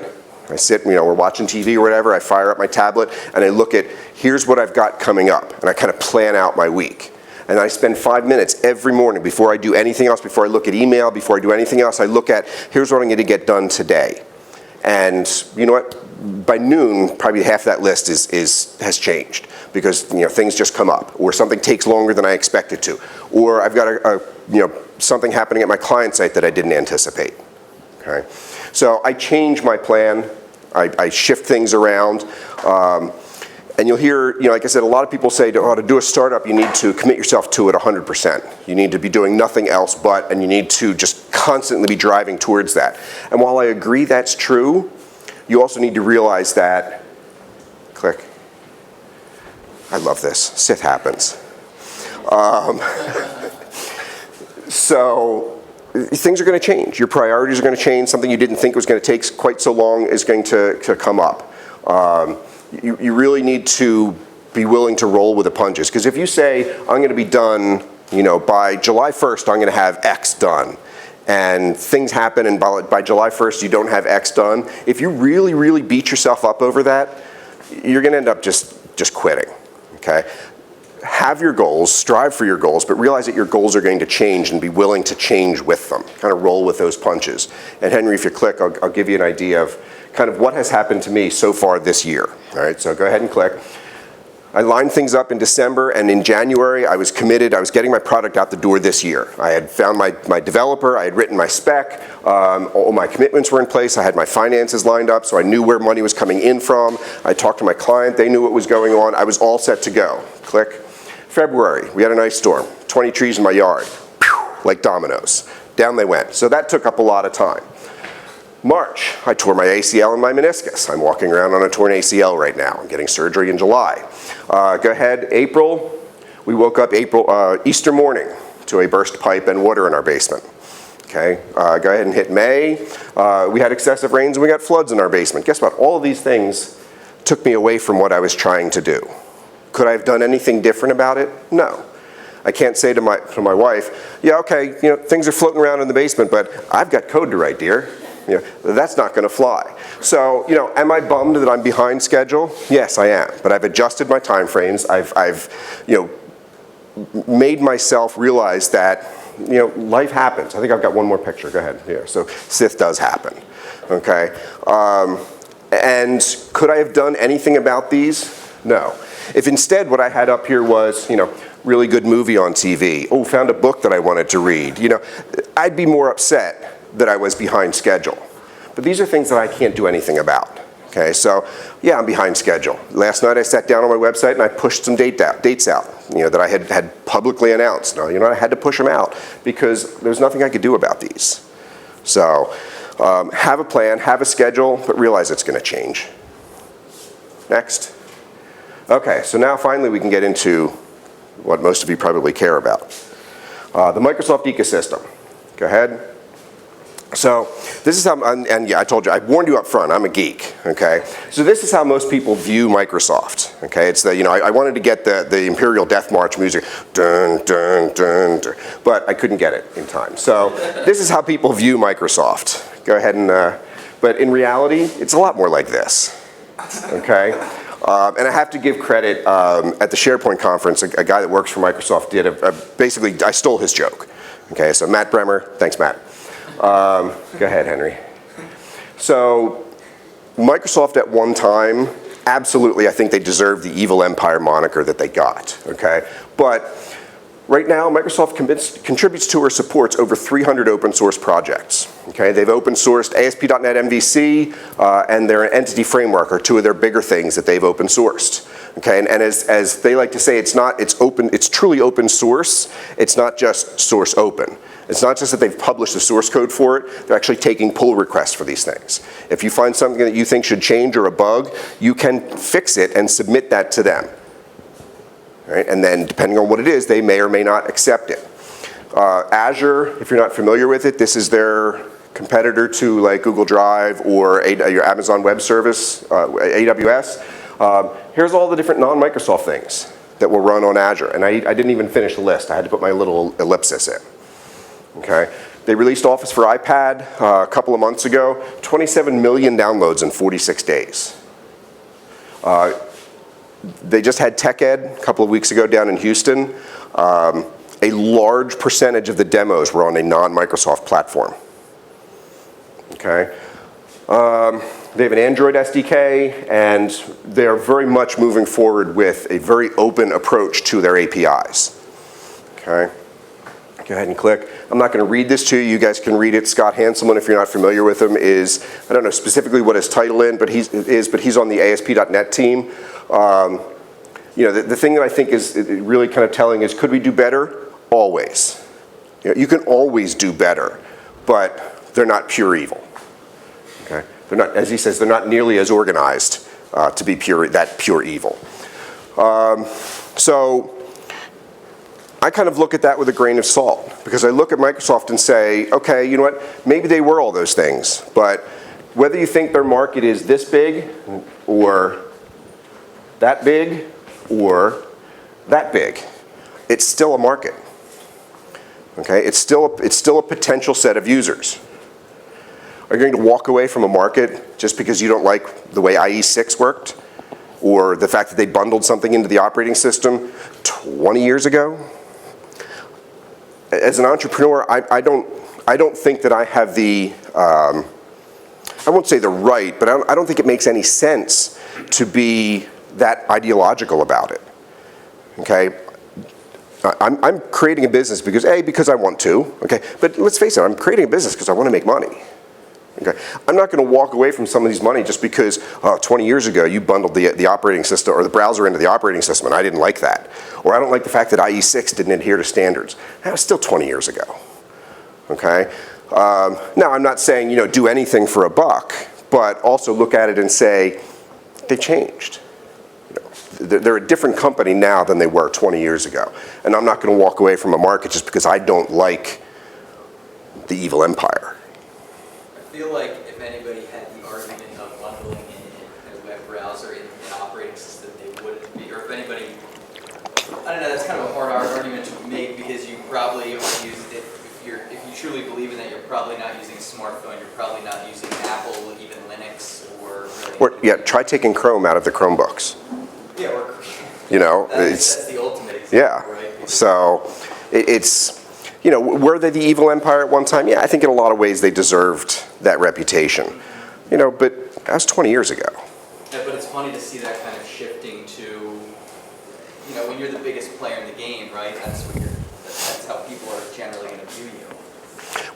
I sit, we're watching TV or whatever, I fire up my tablet and I look at, here's what I've got coming up, and I kind of plan out my week. And I spend 5 minutes every morning before I do anything else, before I look at email, before I do anything else, I look at, here's what I'm going to get done today. And you know what, by noon, probably half that list has changed, because things just come up, or something takes longer than I expect it to, or I've got something happening at my client site that I didn't anticipate. Okay, so I change my plan. I shift things around, and you'll hear, like I said, a lot of people say, to do a startup, you need to commit yourself to it 100%. You need to be doing nothing else but, and you need to just constantly be driving towards that. And while I agree that's true, you also need to realize that, click, I love this, Sith happens. So, things are going to change. Your priorities are going to change. Something you didn't think was going to take quite so long is going to come up. You really need to be willing to roll with the punches. Because if you say, I'm going to be done, by July 1st, I'm going to have X done, and things happen, and by July 1st, you don't have X done, if you really, really beat yourself up over that, you're going to end up just quitting. Okay? Have your goals, strive for your goals, but realize that your goals are going to change and be willing to change with them. Kind of roll with those punches. And Henry, if you click, I'll give you an idea of kind of what has happened to me so far this year. All right, so go ahead and click. I lined things up in December, and in January I was committed. I was getting my product out the door this year. I had found my developer, I had written my spec, all my commitments were in place, I had my finances lined up, so I knew where money was coming in from. I talked to my client, they knew what was going on. I was all set to go. Click. February, we had an ice storm, 20 trees in my yard, like dominoes. Down they went. So that took up a lot of time. March, I tore my ACL and my meniscus. I'm walking around on a torn ACL right now. I'm getting surgery in July. Go ahead, April, we woke up Easter morning to a burst pipe and water in our basement. Okay, go ahead and hit May. We had excessive rains and we got floods in our basement. Guess what? All of these things took me away from what I was trying to do. Could I have done anything different about it? No. I can't say to my wife, yeah, okay, things are floating around in the basement, but I've got code to write, dear. That's not going to fly. So, am I bummed that I'm behind schedule? Yes, I am. But I've adjusted my time frames. I've made myself realize that, life happens. I think I've got one more picture. Go ahead. Yeah. So, Sith does happen. Okay. And could I have done anything about these? No. If instead what I had up here was, really good movie on TV, oh, found a book that I wanted to read, I'd be more upset that I was behind schedule. But these are things that I can't do anything about. Okay, so yeah, I'm behind schedule. Last night I sat down on my website and I pushed some dates out, that I had publicly announced. I had to push them out because there's nothing I could do about these. So have a plan, have a schedule, but realize it's going to change. Next. Okay, so now finally we can get into what most of you probably care about. The Microsoft ecosystem. Go ahead. So this is how, and yeah, I told you, I warned you up front, I'm a geek, okay? So this is how most people view Microsoft, okay? It's the, I wanted to get the Imperial Death March music, dun, dun, dun, dun, but I couldn't get it in time. So this is how people view Microsoft. Go ahead and, but in reality, it's a lot more like this, okay? And I have to give credit, at the SharePoint conference, a guy that works for Microsoft did basically, I stole his joke. Okay, so Matt Bremer, thanks Matt. Go ahead, Henry. So Microsoft at one time, absolutely, I think they deserved the evil empire moniker that they got, okay? But right now, Microsoft contributes to or supports over 300 open source projects. Okay, they've open sourced ASP.NET MVC and their entity framework are two of their bigger things that they've open sourced. Okay, and as they like to say, it's open, it's truly open source. It's not just source open. It's not just that they've published the source code for it, they're actually taking pull requests for these things. If you find something that you think should change or a bug, you can fix it and submit that to them. Right? And then depending on what it is, they may or may not accept it. Azure, if you're not familiar with it, this is their competitor to like Google Drive or your Amazon Web Service, AWS. Here's all the different non-Microsoft things that will run on Azure. And I didn't even finish the list. I had to put my little ellipsis in. Okay. They released Office for iPad a couple of months ago. 27 million downloads in 46 days. They just had TechEd a couple of weeks ago down in Houston. A large percentage of the demos were on a non-Microsoft platform. Okay. They have an Android SDK, and they're very much moving forward with a very open approach to their APIs. Okay. Go ahead and click. I'm not going to read this to you. You guys can read it. Scott Hanselman, if you're not familiar with him, is, I don't know specifically what his title is, but he's on the ASP.NET team. You know, the thing that I think is really kind of telling is, could we do better? Always. You know, you can always do better, but they're not pure evil. Okay? They're not, as he says, they're not nearly as organized to be pure evil. So I kind of look at that with a grain of salt, because I look at Microsoft and say, okay, you know what, maybe they were all those things, but whether you think their market is this big or that big or that big, it's still a market. Okay, it's still a potential set of users. Are you going to walk away from a market just because you don't like the way IE6 worked, or the fact that they bundled something into the operating system 20 years ago? As an entrepreneur, I don't think that I have the, I won't say the right, but I don't think it makes any sense to be that ideological about it. Okay, I'm creating a business because I want to. Okay, but let's face it, I'm creating a business because I want to make money. Okay, I'm not going to walk away from some of these money just because 20 years ago you bundled the operating system or the browser into the operating system and I didn't like that. Or I don't like the fact that IE6 didn't adhere to standards. That was still 20 years ago. Okay? Now I'm not saying, you know, do anything for a buck, but also look at it and say, they changed. You know, they're a different company now than they were 20 years ago. And I'm not going to walk away from a market just because I don't like the evil empire. I feel like if anybody had the argument of bundling in a web browser in an operating system, they wouldn't be, or if anybody, I don't know, that's kind of a hard argument to make, because you probably are using it, if you truly believe in that, you're probably not using a smartphone, you're probably not using Apple, even Linux, or Yeah, try taking Chrome out of the Chromebooks. Yeah, or, you know, that's the ultimate example, yeah. Right? So it's, you know, were they the evil empire at one time? Yeah, I think in a lot of ways they deserved that reputation. You know, but that was 20 years ago. Yeah, but it's funny to see that kind of shifting to, you know, when you're the biggest player in the game, right? That's how people are generally going to view you.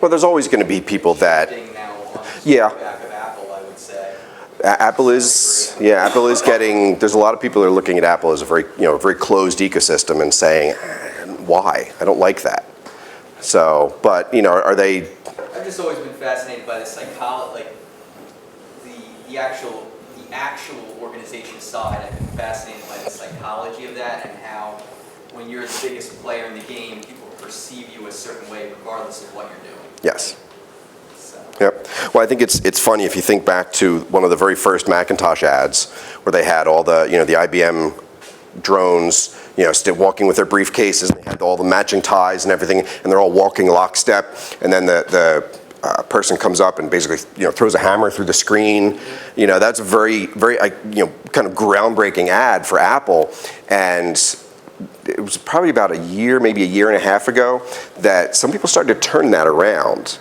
Well, there's always going to be people that, Shifting now on yeah. the back of Apple, I would say. Apple is getting, there's a lot of people that are looking at Apple as a very, you know, very closed ecosystem and saying, why? I don't like that. So, but, you know, are they? I've just always been fascinated by the psychology, like the actual organization side. I've been fascinated by the psychology of that, and how when you're the biggest player in the game, people perceive you a certain way regardless of what you're doing. Yes. So. Yep. Well, I think it's funny if you think back to one of the very first Macintosh ads where they had all the, you know, the IBM drones, you know, still walking with their briefcases, and they had all the matching ties and everything, and they're all walking lockstep, and then the person comes up and basically, you know, throws a hammer through the screen. You know, that's a very, very, you know, kind of groundbreaking ad for Apple. And it was probably about a year, maybe a year and a half ago, that some people started to turn that around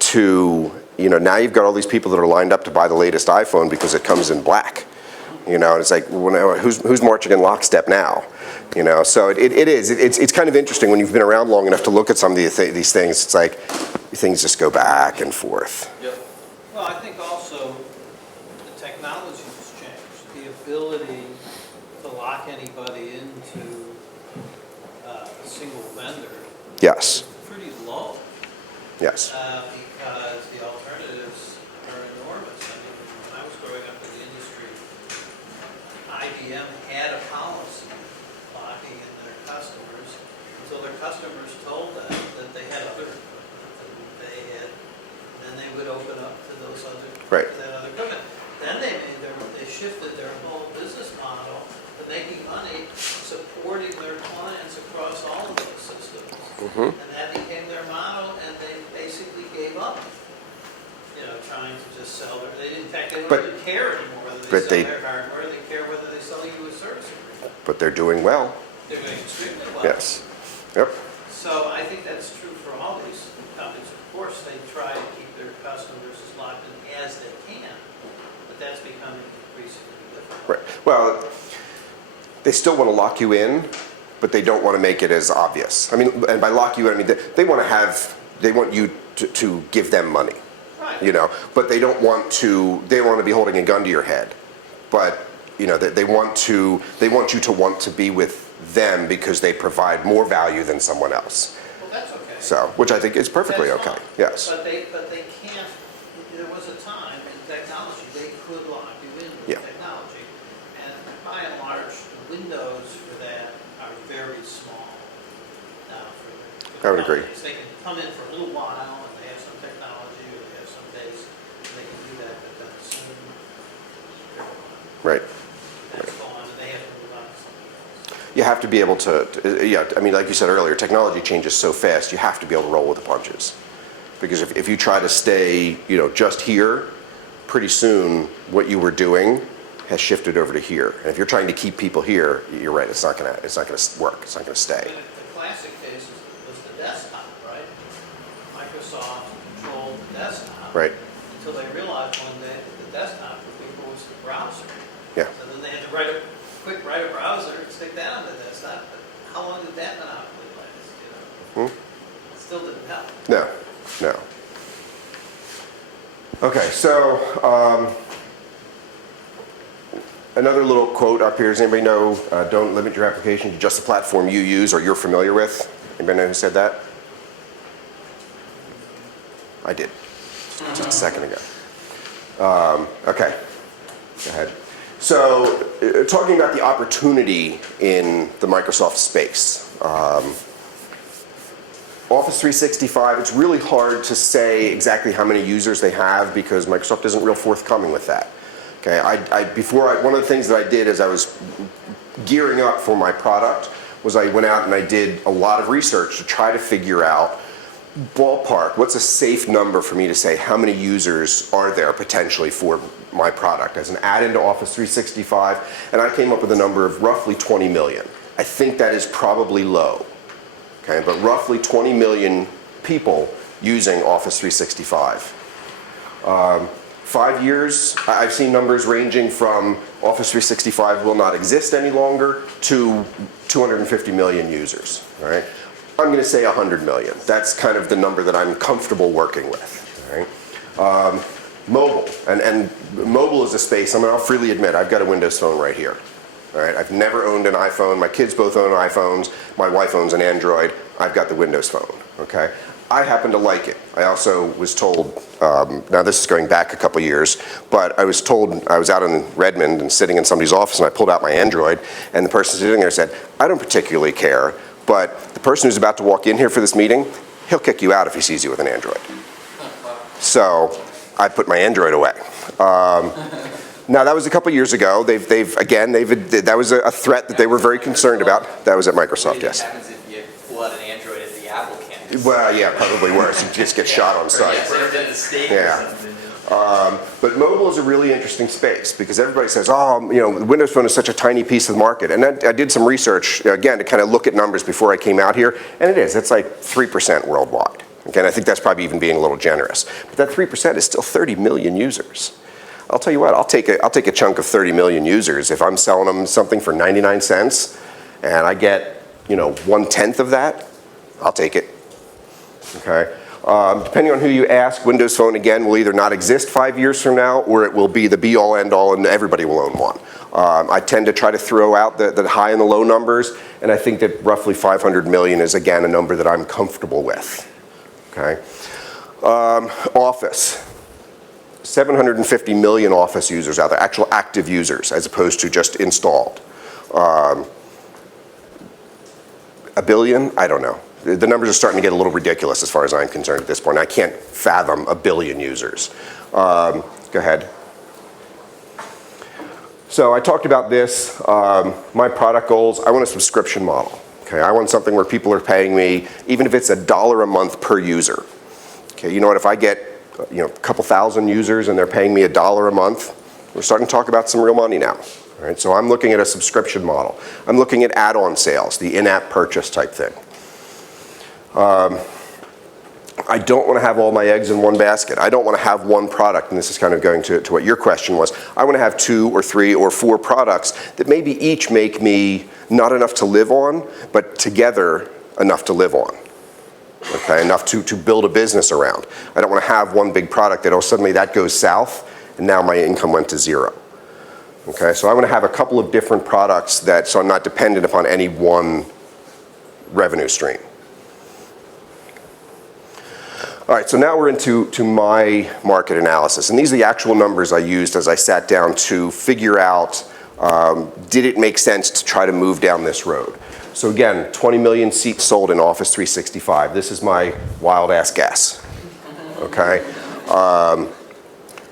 to, you know, now you've got all these people that are lined up to buy the latest iPhone because it comes in black. You know, and it's like, well, who's marching in lockstep now? You know, so it's kind of interesting when you've been around long enough to look at some of these things. It's like things just go back and forth. Yep. Well, I think also the technology has changed. The ability to lock anybody into a single vendor Yes, is pretty low, yes. because the alternatives are enormous. I mean, when I was growing up in the industry, IBM had a policy locking in their customers until their customers told them that they had other equipment that they had, and then they would open up to those other, Right. to that other equipment. Then they shifted their whole business model to making money supporting their clients across all of those systems. Mhm. And that became their model, and they basically gave up, trying to just sell their, in fact, they don't But- even care anymore whether but they sell they- their hardware, they care whether they sell you a service agreement. But they're doing well. They're doing extremely well. Yes. Yep. So I think that's true for all these companies. Of course, they try to keep their customers as locked in as they can, but that's becoming increasingly difficult. Right. Well, they still want to lock you in, but they don't want to make it as obvious. I mean, and by lock you in, I mean they want you to give them money, Right. but they don't want to. They want to be holding a gun to your head, but they want you to want to be with them because they provide more value than someone else. Well, that's okay. So, which I think is perfectly That's okay. fine. Yes. But they can't, there was a time in technology, they could lock you in with Yeah. technology. And by and large, the windows for that are very small now for the I would agree. companies. They can come in for a little while and they have some technology or they have some base, and they can do that, but then soon they're gone. Right. That's gone, and they have to move on to something else. You have to be able to, I mean, like you said earlier, technology changes so fast, you have to be able to roll with the punches. Because if you try to stay, just here, pretty soon what you were doing has shifted over to here. And if you're trying to keep people here, you're right, it's not gonna work, it's not gonna stay. But the classic case was the desktop, right? Microsoft controlled the desktop. Right. Until they realized one day that the desktop would be was the browser. Yeah. So then they had to write a browser and stick that on the desktop. But how long did that monopoly last? It still didn't help. No. Okay, so another little quote up here. Does anybody know, don't limit your application to just the platform you use or you're familiar with? Anybody know who said that? I did, just a second ago. Okay, go ahead. So, talking about the opportunity in the Microsoft space. Office 365, it's really hard to say exactly how many users they have because Microsoft isn't real forthcoming with that. Okay, one of the things that I did as I was gearing up for my product was I went out and I did a lot of research to try to figure out ballpark, what's a safe number for me to say how many users are there potentially for my product as an add-in to Office 365, and I came up with a number of roughly 20 million. I think that is probably low. Okay, but roughly 20 million people using Office 365. 5 years, I've seen numbers ranging from Office 365 will not exist any longer to 250 million users. All right, I'm going to say 100 million. That's kind of the number that I'm comfortable working with. All right, mobile, and mobile is a space. I'll freely admit I've got a Windows phone right here. All right, I've never owned an iPhone. My kids both own iPhones. My wife owns an Android. I've got the Windows phone. Okay, I happen to like it. I also was told, now this is going back a couple years, but I was told, I was out in Redmond and sitting in somebody's office and I pulled out my Android and the person sitting there said, I don't particularly care, but the person who's about to walk in here for this meeting, he'll kick you out if he sees you with an Android. So I put my Android away. Now that was a couple years ago. That was a threat that they were very concerned about. That was at Microsoft, yes. What happens if you pull out an Android at the Apple campus? Well, yeah, probably worse. You just get shot on site. Yeah. But mobile is a really interesting space because everybody says, the Windows Phone is such a tiny piece of the market. And I did some research, again, to kind of look at numbers before I came out here, and it is. It's like 3% worldwide. Again, I think that's probably even being a little generous. But that 3% is still 30 million users. I'll tell you what, I'll take a chunk of 30 million users. If I'm selling them something for 99 cents and I get, 1/10 of that, I'll take it. Okay. Depending on who you ask, Windows Phone, again, will either not exist 5 years from now, or it will be the be-all, end-all, and everybody will own one. I tend to try to throw out the high and the low numbers, and I think that roughly 500 million is, again, a number that I'm comfortable with. Okay? Office. 750 million Office users out there, actual active users, as opposed to just installed. A billion? I don't know. The numbers are starting to get a little ridiculous as far as I'm concerned at this point. I can't fathom a billion users. Go ahead. So I talked about this, my product goals. I want a subscription model. Okay, I want something where people are paying me, even if it's $1 a month per user. Okay, you know what, if I get a couple thousand users and they're paying me $1 a month, we're starting to talk about some real money now. All right, so I'm looking at a subscription model. I'm looking at add-on sales, the in-app purchase type thing. I don't want to have all my eggs in one basket. I don't want to have one product, and this is kind of going to what your question was. I want to have 2 or 3 or 4 products that maybe each make me not enough to live on, but together enough to live on. Okay, enough to build a business around. I don't want to have one big product that, oh, suddenly that goes south, and now my income went to 0. Okay, so I want to have a couple of different products so I'm not dependent upon any one revenue stream. All right, so now we're into my market analysis, and these are the actual numbers I used as I sat down to figure out, did it make sense to try to move down this road? So again, 20 million seats sold in Office 365. This is my wild ass guess, okay?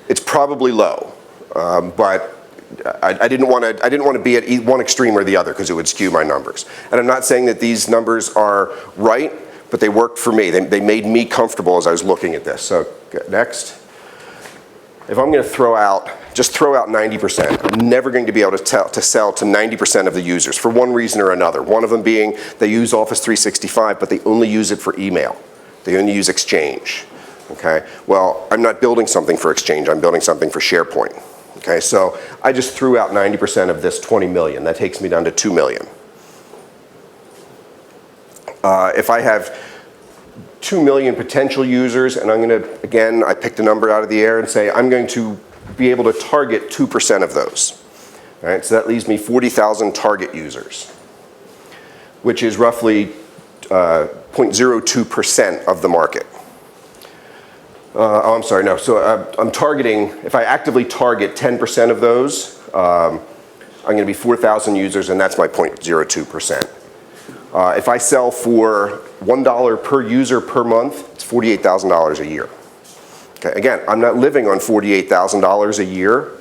It's probably low, but I didn't want to be at one extreme or the other because it would skew my numbers. And I'm not saying that these numbers are right, but they worked for me. They made me comfortable as I was looking at this. So next. If I'm going to just throw out 90%. I'm never going to be able to sell to 90% of the users for one reason or another. One of them being they use Office 365, but they only use it for email. They only use Exchange. Okay? Well, I'm not building something for Exchange. I'm building something for SharePoint. Okay? So I just threw out 90% of this 20 million. That takes me down to 2 million. If I have 2 million potential users, and I'm going to, again, I picked a number out of the air and say I'm going to be able to target 2% of those. All right, so that leaves me 40,000 target users, which is roughly 0.02% of the market. Oh, I'm sorry, no. So I'm targeting, if I actively target 10% of those, I'm going to be 4,000 users, and that's my 0.02%. If I sell for $1 per user per month, it's $48,000 a year. Okay, again, I'm not living on $48,000 a year,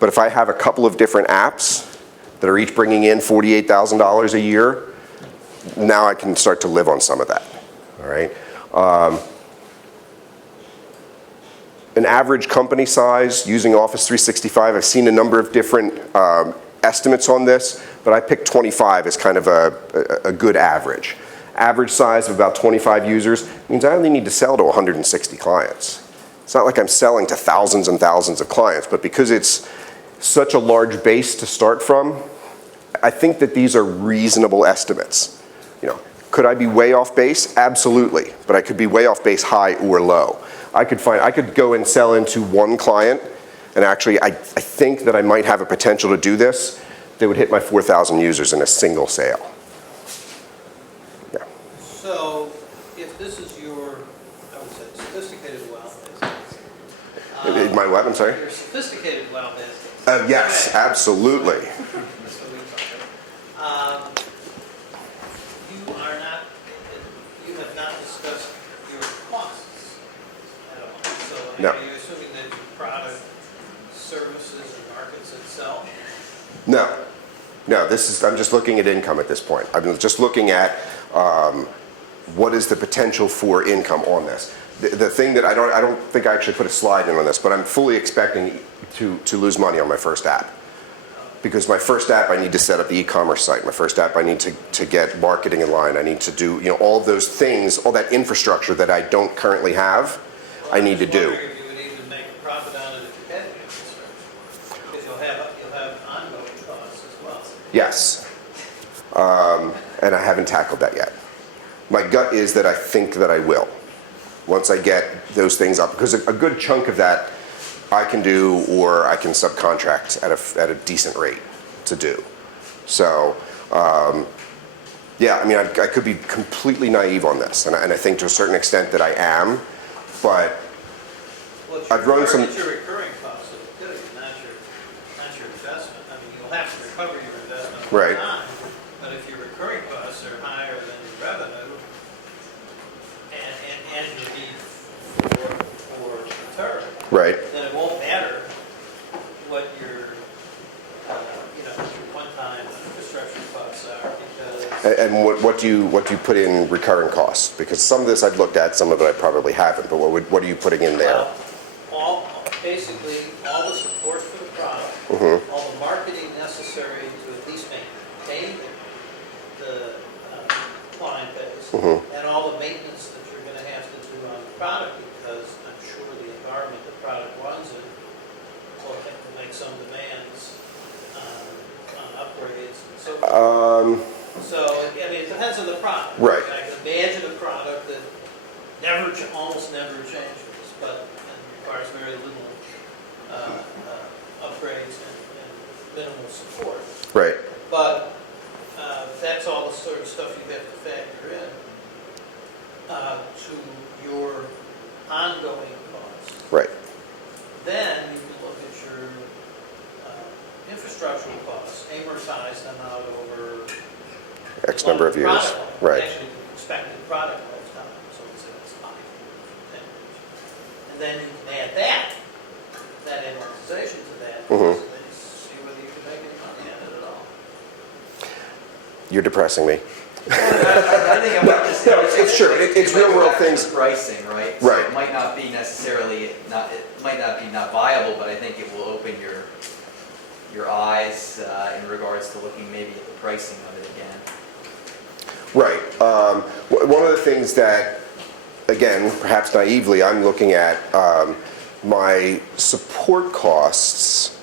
but if I have a couple of different apps that are each bringing in $48,000 a year, now I can start to live on some of that. All right. An average company size using Office 365, I've seen a number of different estimates on this, but I picked 25 as kind of a good average. Average size of about 25 users means I only need to sell to 160 clients. It's not like I'm selling to thousands and thousands of clients, but because it's such a large base to start from, I think that these are reasonable estimates. Could I be way off base? Absolutely, but I could be way off base high or low. I could go and sell into one client, and actually I think that I might have a potential to do this. They would hit my 4,000 users in a single sale. Yeah. So if this is your, I would say, sophisticated WoW business. My what? I'm sorry? Your sophisticated WoW business. Yes, absolutely. That's what we talk about. You have not discussed your costs at all. So No. are you assuming that your product, services, and markets itself? No, I'm just looking at income at this point. I'm just looking at what is the potential for income on this. The thing that I don't think I actually put a slide in on this, but I'm fully expecting to lose money on my first app. Because my first app, I need to set up the e-commerce site. My first app, I need to get marketing in line. I need to do all of those things, all that infrastructure that I don't currently have, I need to do. If you would even make a profit on it if you had the infrastructure, because you'll have ongoing costs as well. Yes, and I haven't tackled that yet. My gut is that I think that I will. Once I get those things up, because a good chunk of that I can do, or I can subcontract at a decent rate to do. So, yeah, I mean, I could be completely naive on this, and I think to a certain extent that I am, but Well, it's I've run some. It's your recurring costs of activity, not your investment. I mean, you'll have to recover your investment over Right. time, but if your recurring costs are higher than your revenue, and your need for return, Right. then it won't matter what your, what your one-time infrastructure costs are, because And what do you put in recurring costs? Because some of this I've looked at, some of it I probably haven't. But what are you putting in there? basically, all the support for the product, all the marketing necessary to at least maintain the client base, and all the maintenance that you're going to have to do on the product, because I'm sure the environment the product runs in will have to make some demands on upgrades and so forth. So, I mean, it depends on the product. Right. I can imagine a product that almost never changes, but requires very little upgrades and minimal support. Right. But that's all the sort of stuff you have to factor in to your ongoing costs. Right. Then you can look at your infrastructural costs, amortize them out over X number of years. product life, Right. actually expected product lifetime, so it's 5 to 10 years. And then you can add that amortization to that, and see whether you can make any money on it at all. You're depressing me. I think I might just. No, it's true. It's real world things. Pricing, right? Right. So it might not be necessarily it might not be viable, but I think it will open your eyes in regards to looking maybe at the pricing of it again. Right. One of the things that, again, perhaps naively, I'm looking at my support costs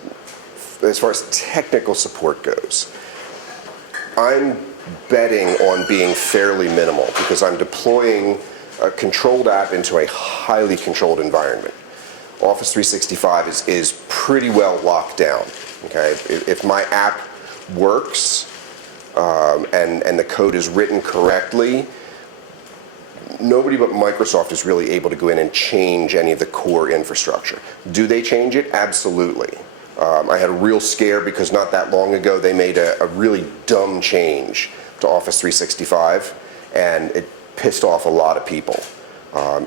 as far as technical support goes. I'm betting on being fairly minimal because I'm deploying a controlled app into a highly controlled environment. Office 365 is pretty well locked down. Okay, if my app works and the code is written correctly, nobody but Microsoft is really able to go in and change any of the core infrastructure. Do they change it? Absolutely. I had a real scare because not that long ago they made a really dumb change to Office 365, and it pissed off a lot of people.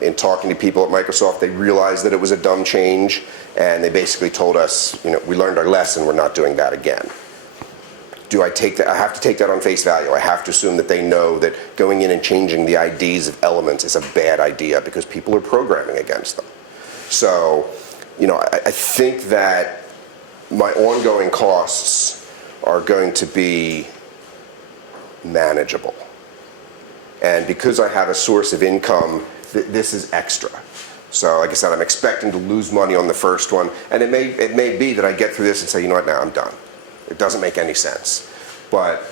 In talking to people at Microsoft, they realized that it was a dumb change, and they basically told us, we learned our lesson, we're not doing that again. Do I take that? I have to take that on face value. I have to assume that they know that going in and changing the IDs of elements is a bad idea because people are programming against them. So, I think that my ongoing costs are going to be manageable. And because I have a source of income, this is extra. So like I said, I'm expecting to lose money on the first one, and it may be that I get through this and say, you know what, now I'm done. It doesn't make any sense. But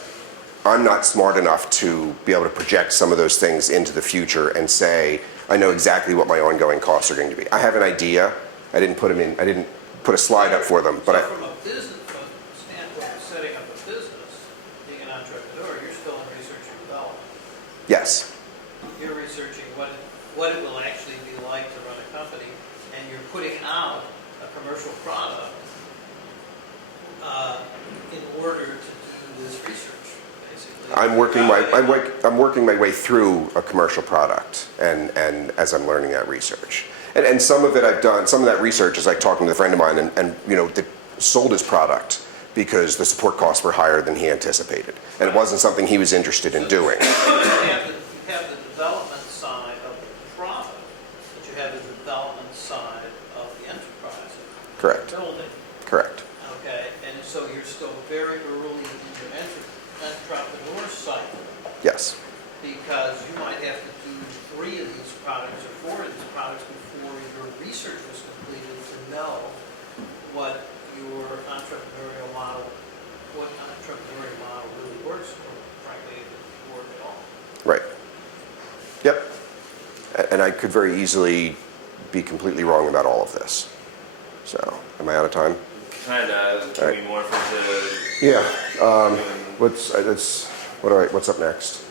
I'm not smart enough to be able to project some of those things into the future and say, I know exactly what my ongoing costs are going to be. I have an idea. I didn't put a slide up for them, but So from a business standpoint of setting up a business, being an entrepreneur, you're still in research and development. yes, You're researching what it will actually be like to run a company, and you're putting out a commercial product in order to do this research, basically. I'm working my way through a commercial product, and as I'm learning that research. And some of it I've done, some of that research is like talking to a friend of mine and that sold his product because the support costs were higher than he anticipated. And it wasn't something he was interested in doing. You have the development side of the product, but you have the development side of the enterprise. Correct. Building, Correct. okay? And so you're still very early in your entrepreneur cycle, Yes. because you might have to do 3 of these products or 4 of these products before your research was completed to know what your entrepreneurial model really works, or frankly, if it work at all. Right. Yep. And I could very easily be completely wrong about all of this. So, am I out of time? Kind of, can we morph into? Yeah. What's up next?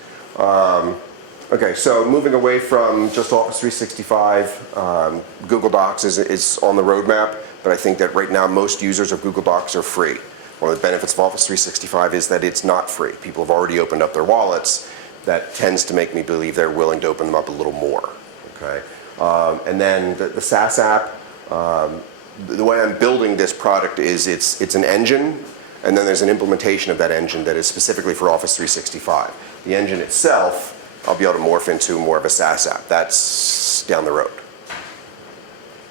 Okay, so moving away from just Office 365, Google Docs is on the roadmap, but I think that right now most users of Google Docs are free. One of the benefits of Office 365 is that it's not free. People have already opened up their wallets. That tends to make me believe they're willing to open them up a little more. Okay, and then the SaaS app. The way I'm building this product is it's an engine, and then there's an implementation of that engine that is specifically for Office 365. The engine itself, I'll be able to morph into more of a SaaS app. That's down the road.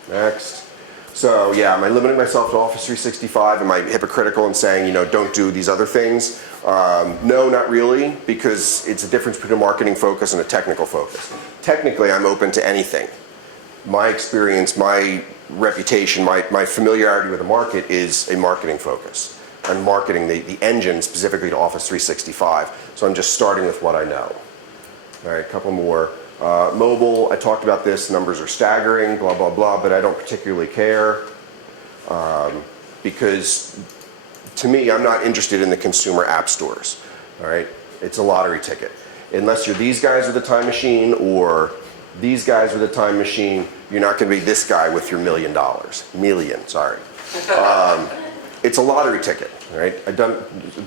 Next. So yeah, am I limiting myself to Office 365? Am I hypocritical in saying, you know, don't do these other things? No, not really, because it's a difference between a marketing focus and a technical focus. Technically, I'm open to anything. My experience, my reputation, my familiarity with the market is a marketing focus. I'm marketing the engine specifically to Office 365, so I'm just starting with what I know. All right, a couple more. Mobile, I talked about this, numbers are staggering, blah, blah, blah, but I don't particularly care because to me, I'm not interested in the consumer app stores, all right? It's a lottery ticket. Unless you're these guys with a time machine or these guys with a time machine, you're not going to be this guy with your $1 million. It's a lottery ticket, right? I've done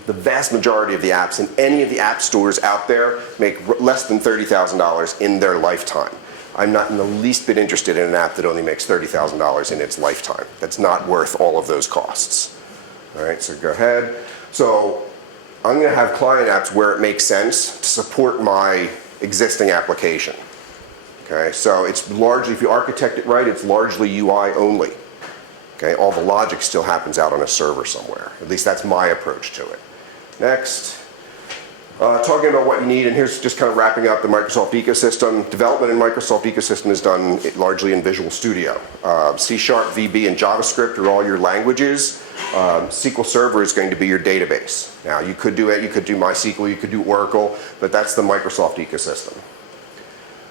the vast majority of the apps in any of the app stores out there make less than $30,000 in their lifetime. I'm not in the least bit interested in an app that only makes $30,000 in its lifetime. That's not worth all of those costs. All right, so go ahead. So I'm going to have client apps where it makes sense to support my existing application. Okay, so it's largely, if you architect it right, it's largely UI only. Okay, all the logic still happens out on a server somewhere. At least that's my approach to it. Next, talking about what you need, and here's just kind of wrapping up the Microsoft ecosystem. Development in Microsoft ecosystem is done largely in Visual Studio. C#, VB, and JavaScript are all your languages. SQL Server is going to be your database. Now, you could do it, you could do MySQL, you could do Oracle, but that's the Microsoft ecosystem.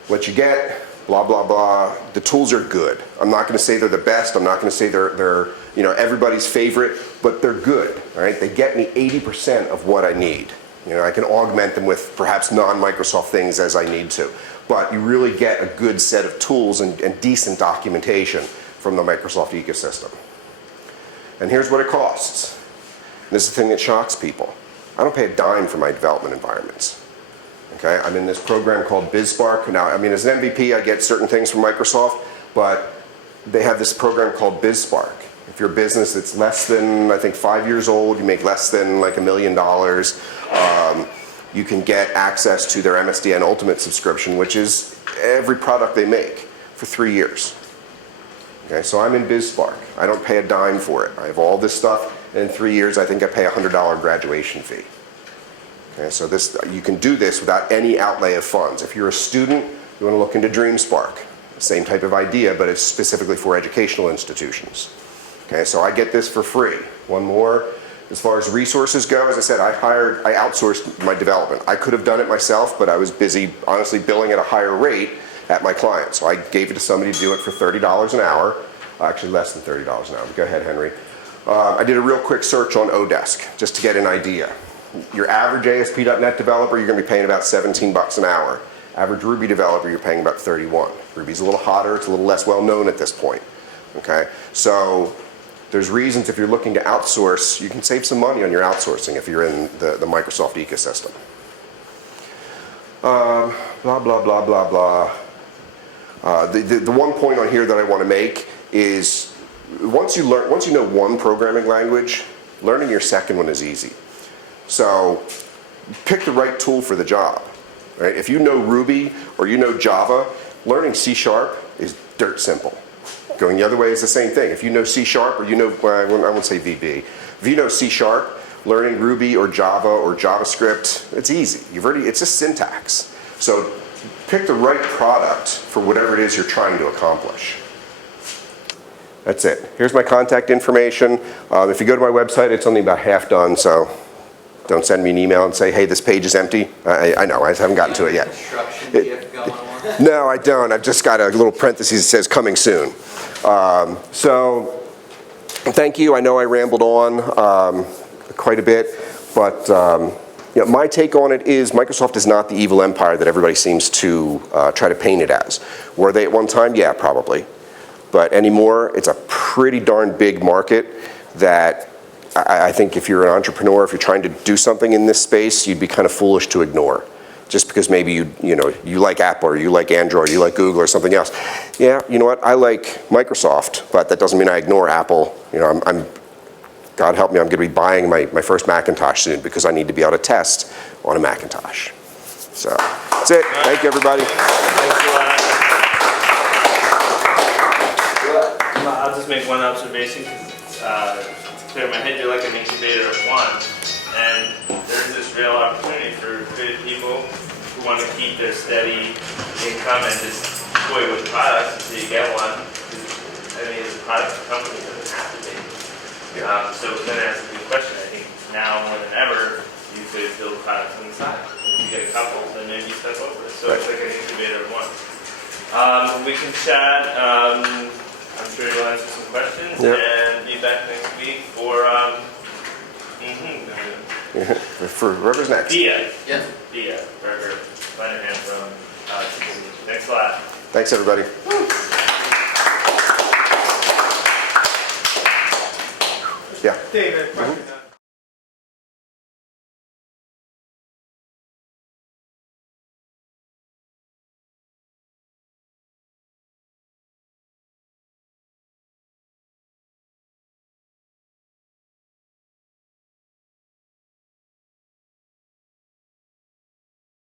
What you get, blah, blah, blah, the tools are good. I'm not going to say they're the best, I'm not going to say they're you know, everybody's favorite, but they're good, all right? They get me 80% of what I need. You know, I can augment them with perhaps non-Microsoft things as I need to, but you really get a good set of tools and decent documentation from the Microsoft ecosystem. And here's what it costs. This is the thing that shocks people. I don't pay a dime for my development environments. Okay, I'm in this program called BizSpark. Now, I mean, as an MVP, I get certain things from Microsoft, but they have this program called BizSpark. If you're a business that's less than, I think, 5 years old, you make less than like $1 million, you can get access to their MSDN Ultimate subscription, which is every product they make for 3 years. Okay, so I'm in BizSpark. I don't pay a dime for it. I have all this stuff, and in 3 years, I think I pay a $100 graduation fee. Okay, so this, you can do this without any outlay of funds. If you're a student, you want to look into DreamSpark. Same type of idea, but it's specifically for educational institutions. Okay, so I get this for free. One more. As far as resources go, as I said, I outsourced my development. I could have done it myself, but I was busy, honestly, billing at a higher rate at my client. So I gave it to somebody to do it for $30 an hour. Actually, less than $30 an hour. Go ahead, Henry. I did a real quick search on Odesk, just to get an idea. Your average ASP.NET developer, you're going to be paying about $17 an hour. Average Ruby developer, you're paying about 31. Ruby's a little hotter, it's a little less well known at this point. Okay, so there's reasons if you're looking to outsource, you can save some money on your outsourcing if you're in the Microsoft ecosystem. Blah, blah, blah, blah, blah. The one point on here that I want to make is once you know one programming language, learning your second one is easy. So pick the right tool for the job. Right? If you know Ruby or you know Java, learning C# is dirt simple. Going the other way is the same thing. If you know C# or you know, I won't say VB. If you know C#, learning Ruby or Java or JavaScript, it's easy. It's just syntax. So pick the right product for whatever it is you're trying to accomplish. That's it. Here's my contact information. If you go to my website, it's only about half done, so don't send me an email and say, hey, this page is empty. I know, I haven't gotten to it yet. Construction GIF going on. No, I don't. I've just got a little parenthesis that says coming soon. So thank you. I know I rambled on quite a bit, but you know, my take on it is Microsoft is not the evil empire that everybody seems to try to paint it as. Were they at one time? Yeah, probably. But anymore, it's a pretty darn big market that I think if you're an entrepreneur, if you're trying to do something in this space, you'd be kind of foolish to ignore. Just because maybe you like Apple or you like Android, or you like Google or something else. Yeah, you know what? I like Microsoft, but that doesn't mean I ignore Apple. You know, God help me, I'm going to be buying my first Macintosh soon because I need to be able to test on a Macintosh. So that's it. Thank you, everybody. Thanks a lot. I'll just make one observation because to clear my head, you're like an incubator of one. And there's this real opportunity for good people who want to keep their steady income and just toy with products until you get one. I mean, it's a product company, it doesn't have to be. So then that's a good question. I think now more than ever, you could build products on the side. If you get a couple, then maybe you step over it. So it's like an incubator of one. We can chat. I'm sure you'll answer some questions and be back next week for For whoever's next. Dia. Yeah. Dia, Burger, Lenahan from Thanks a lot. Thanks, everybody. Yeah. David, question.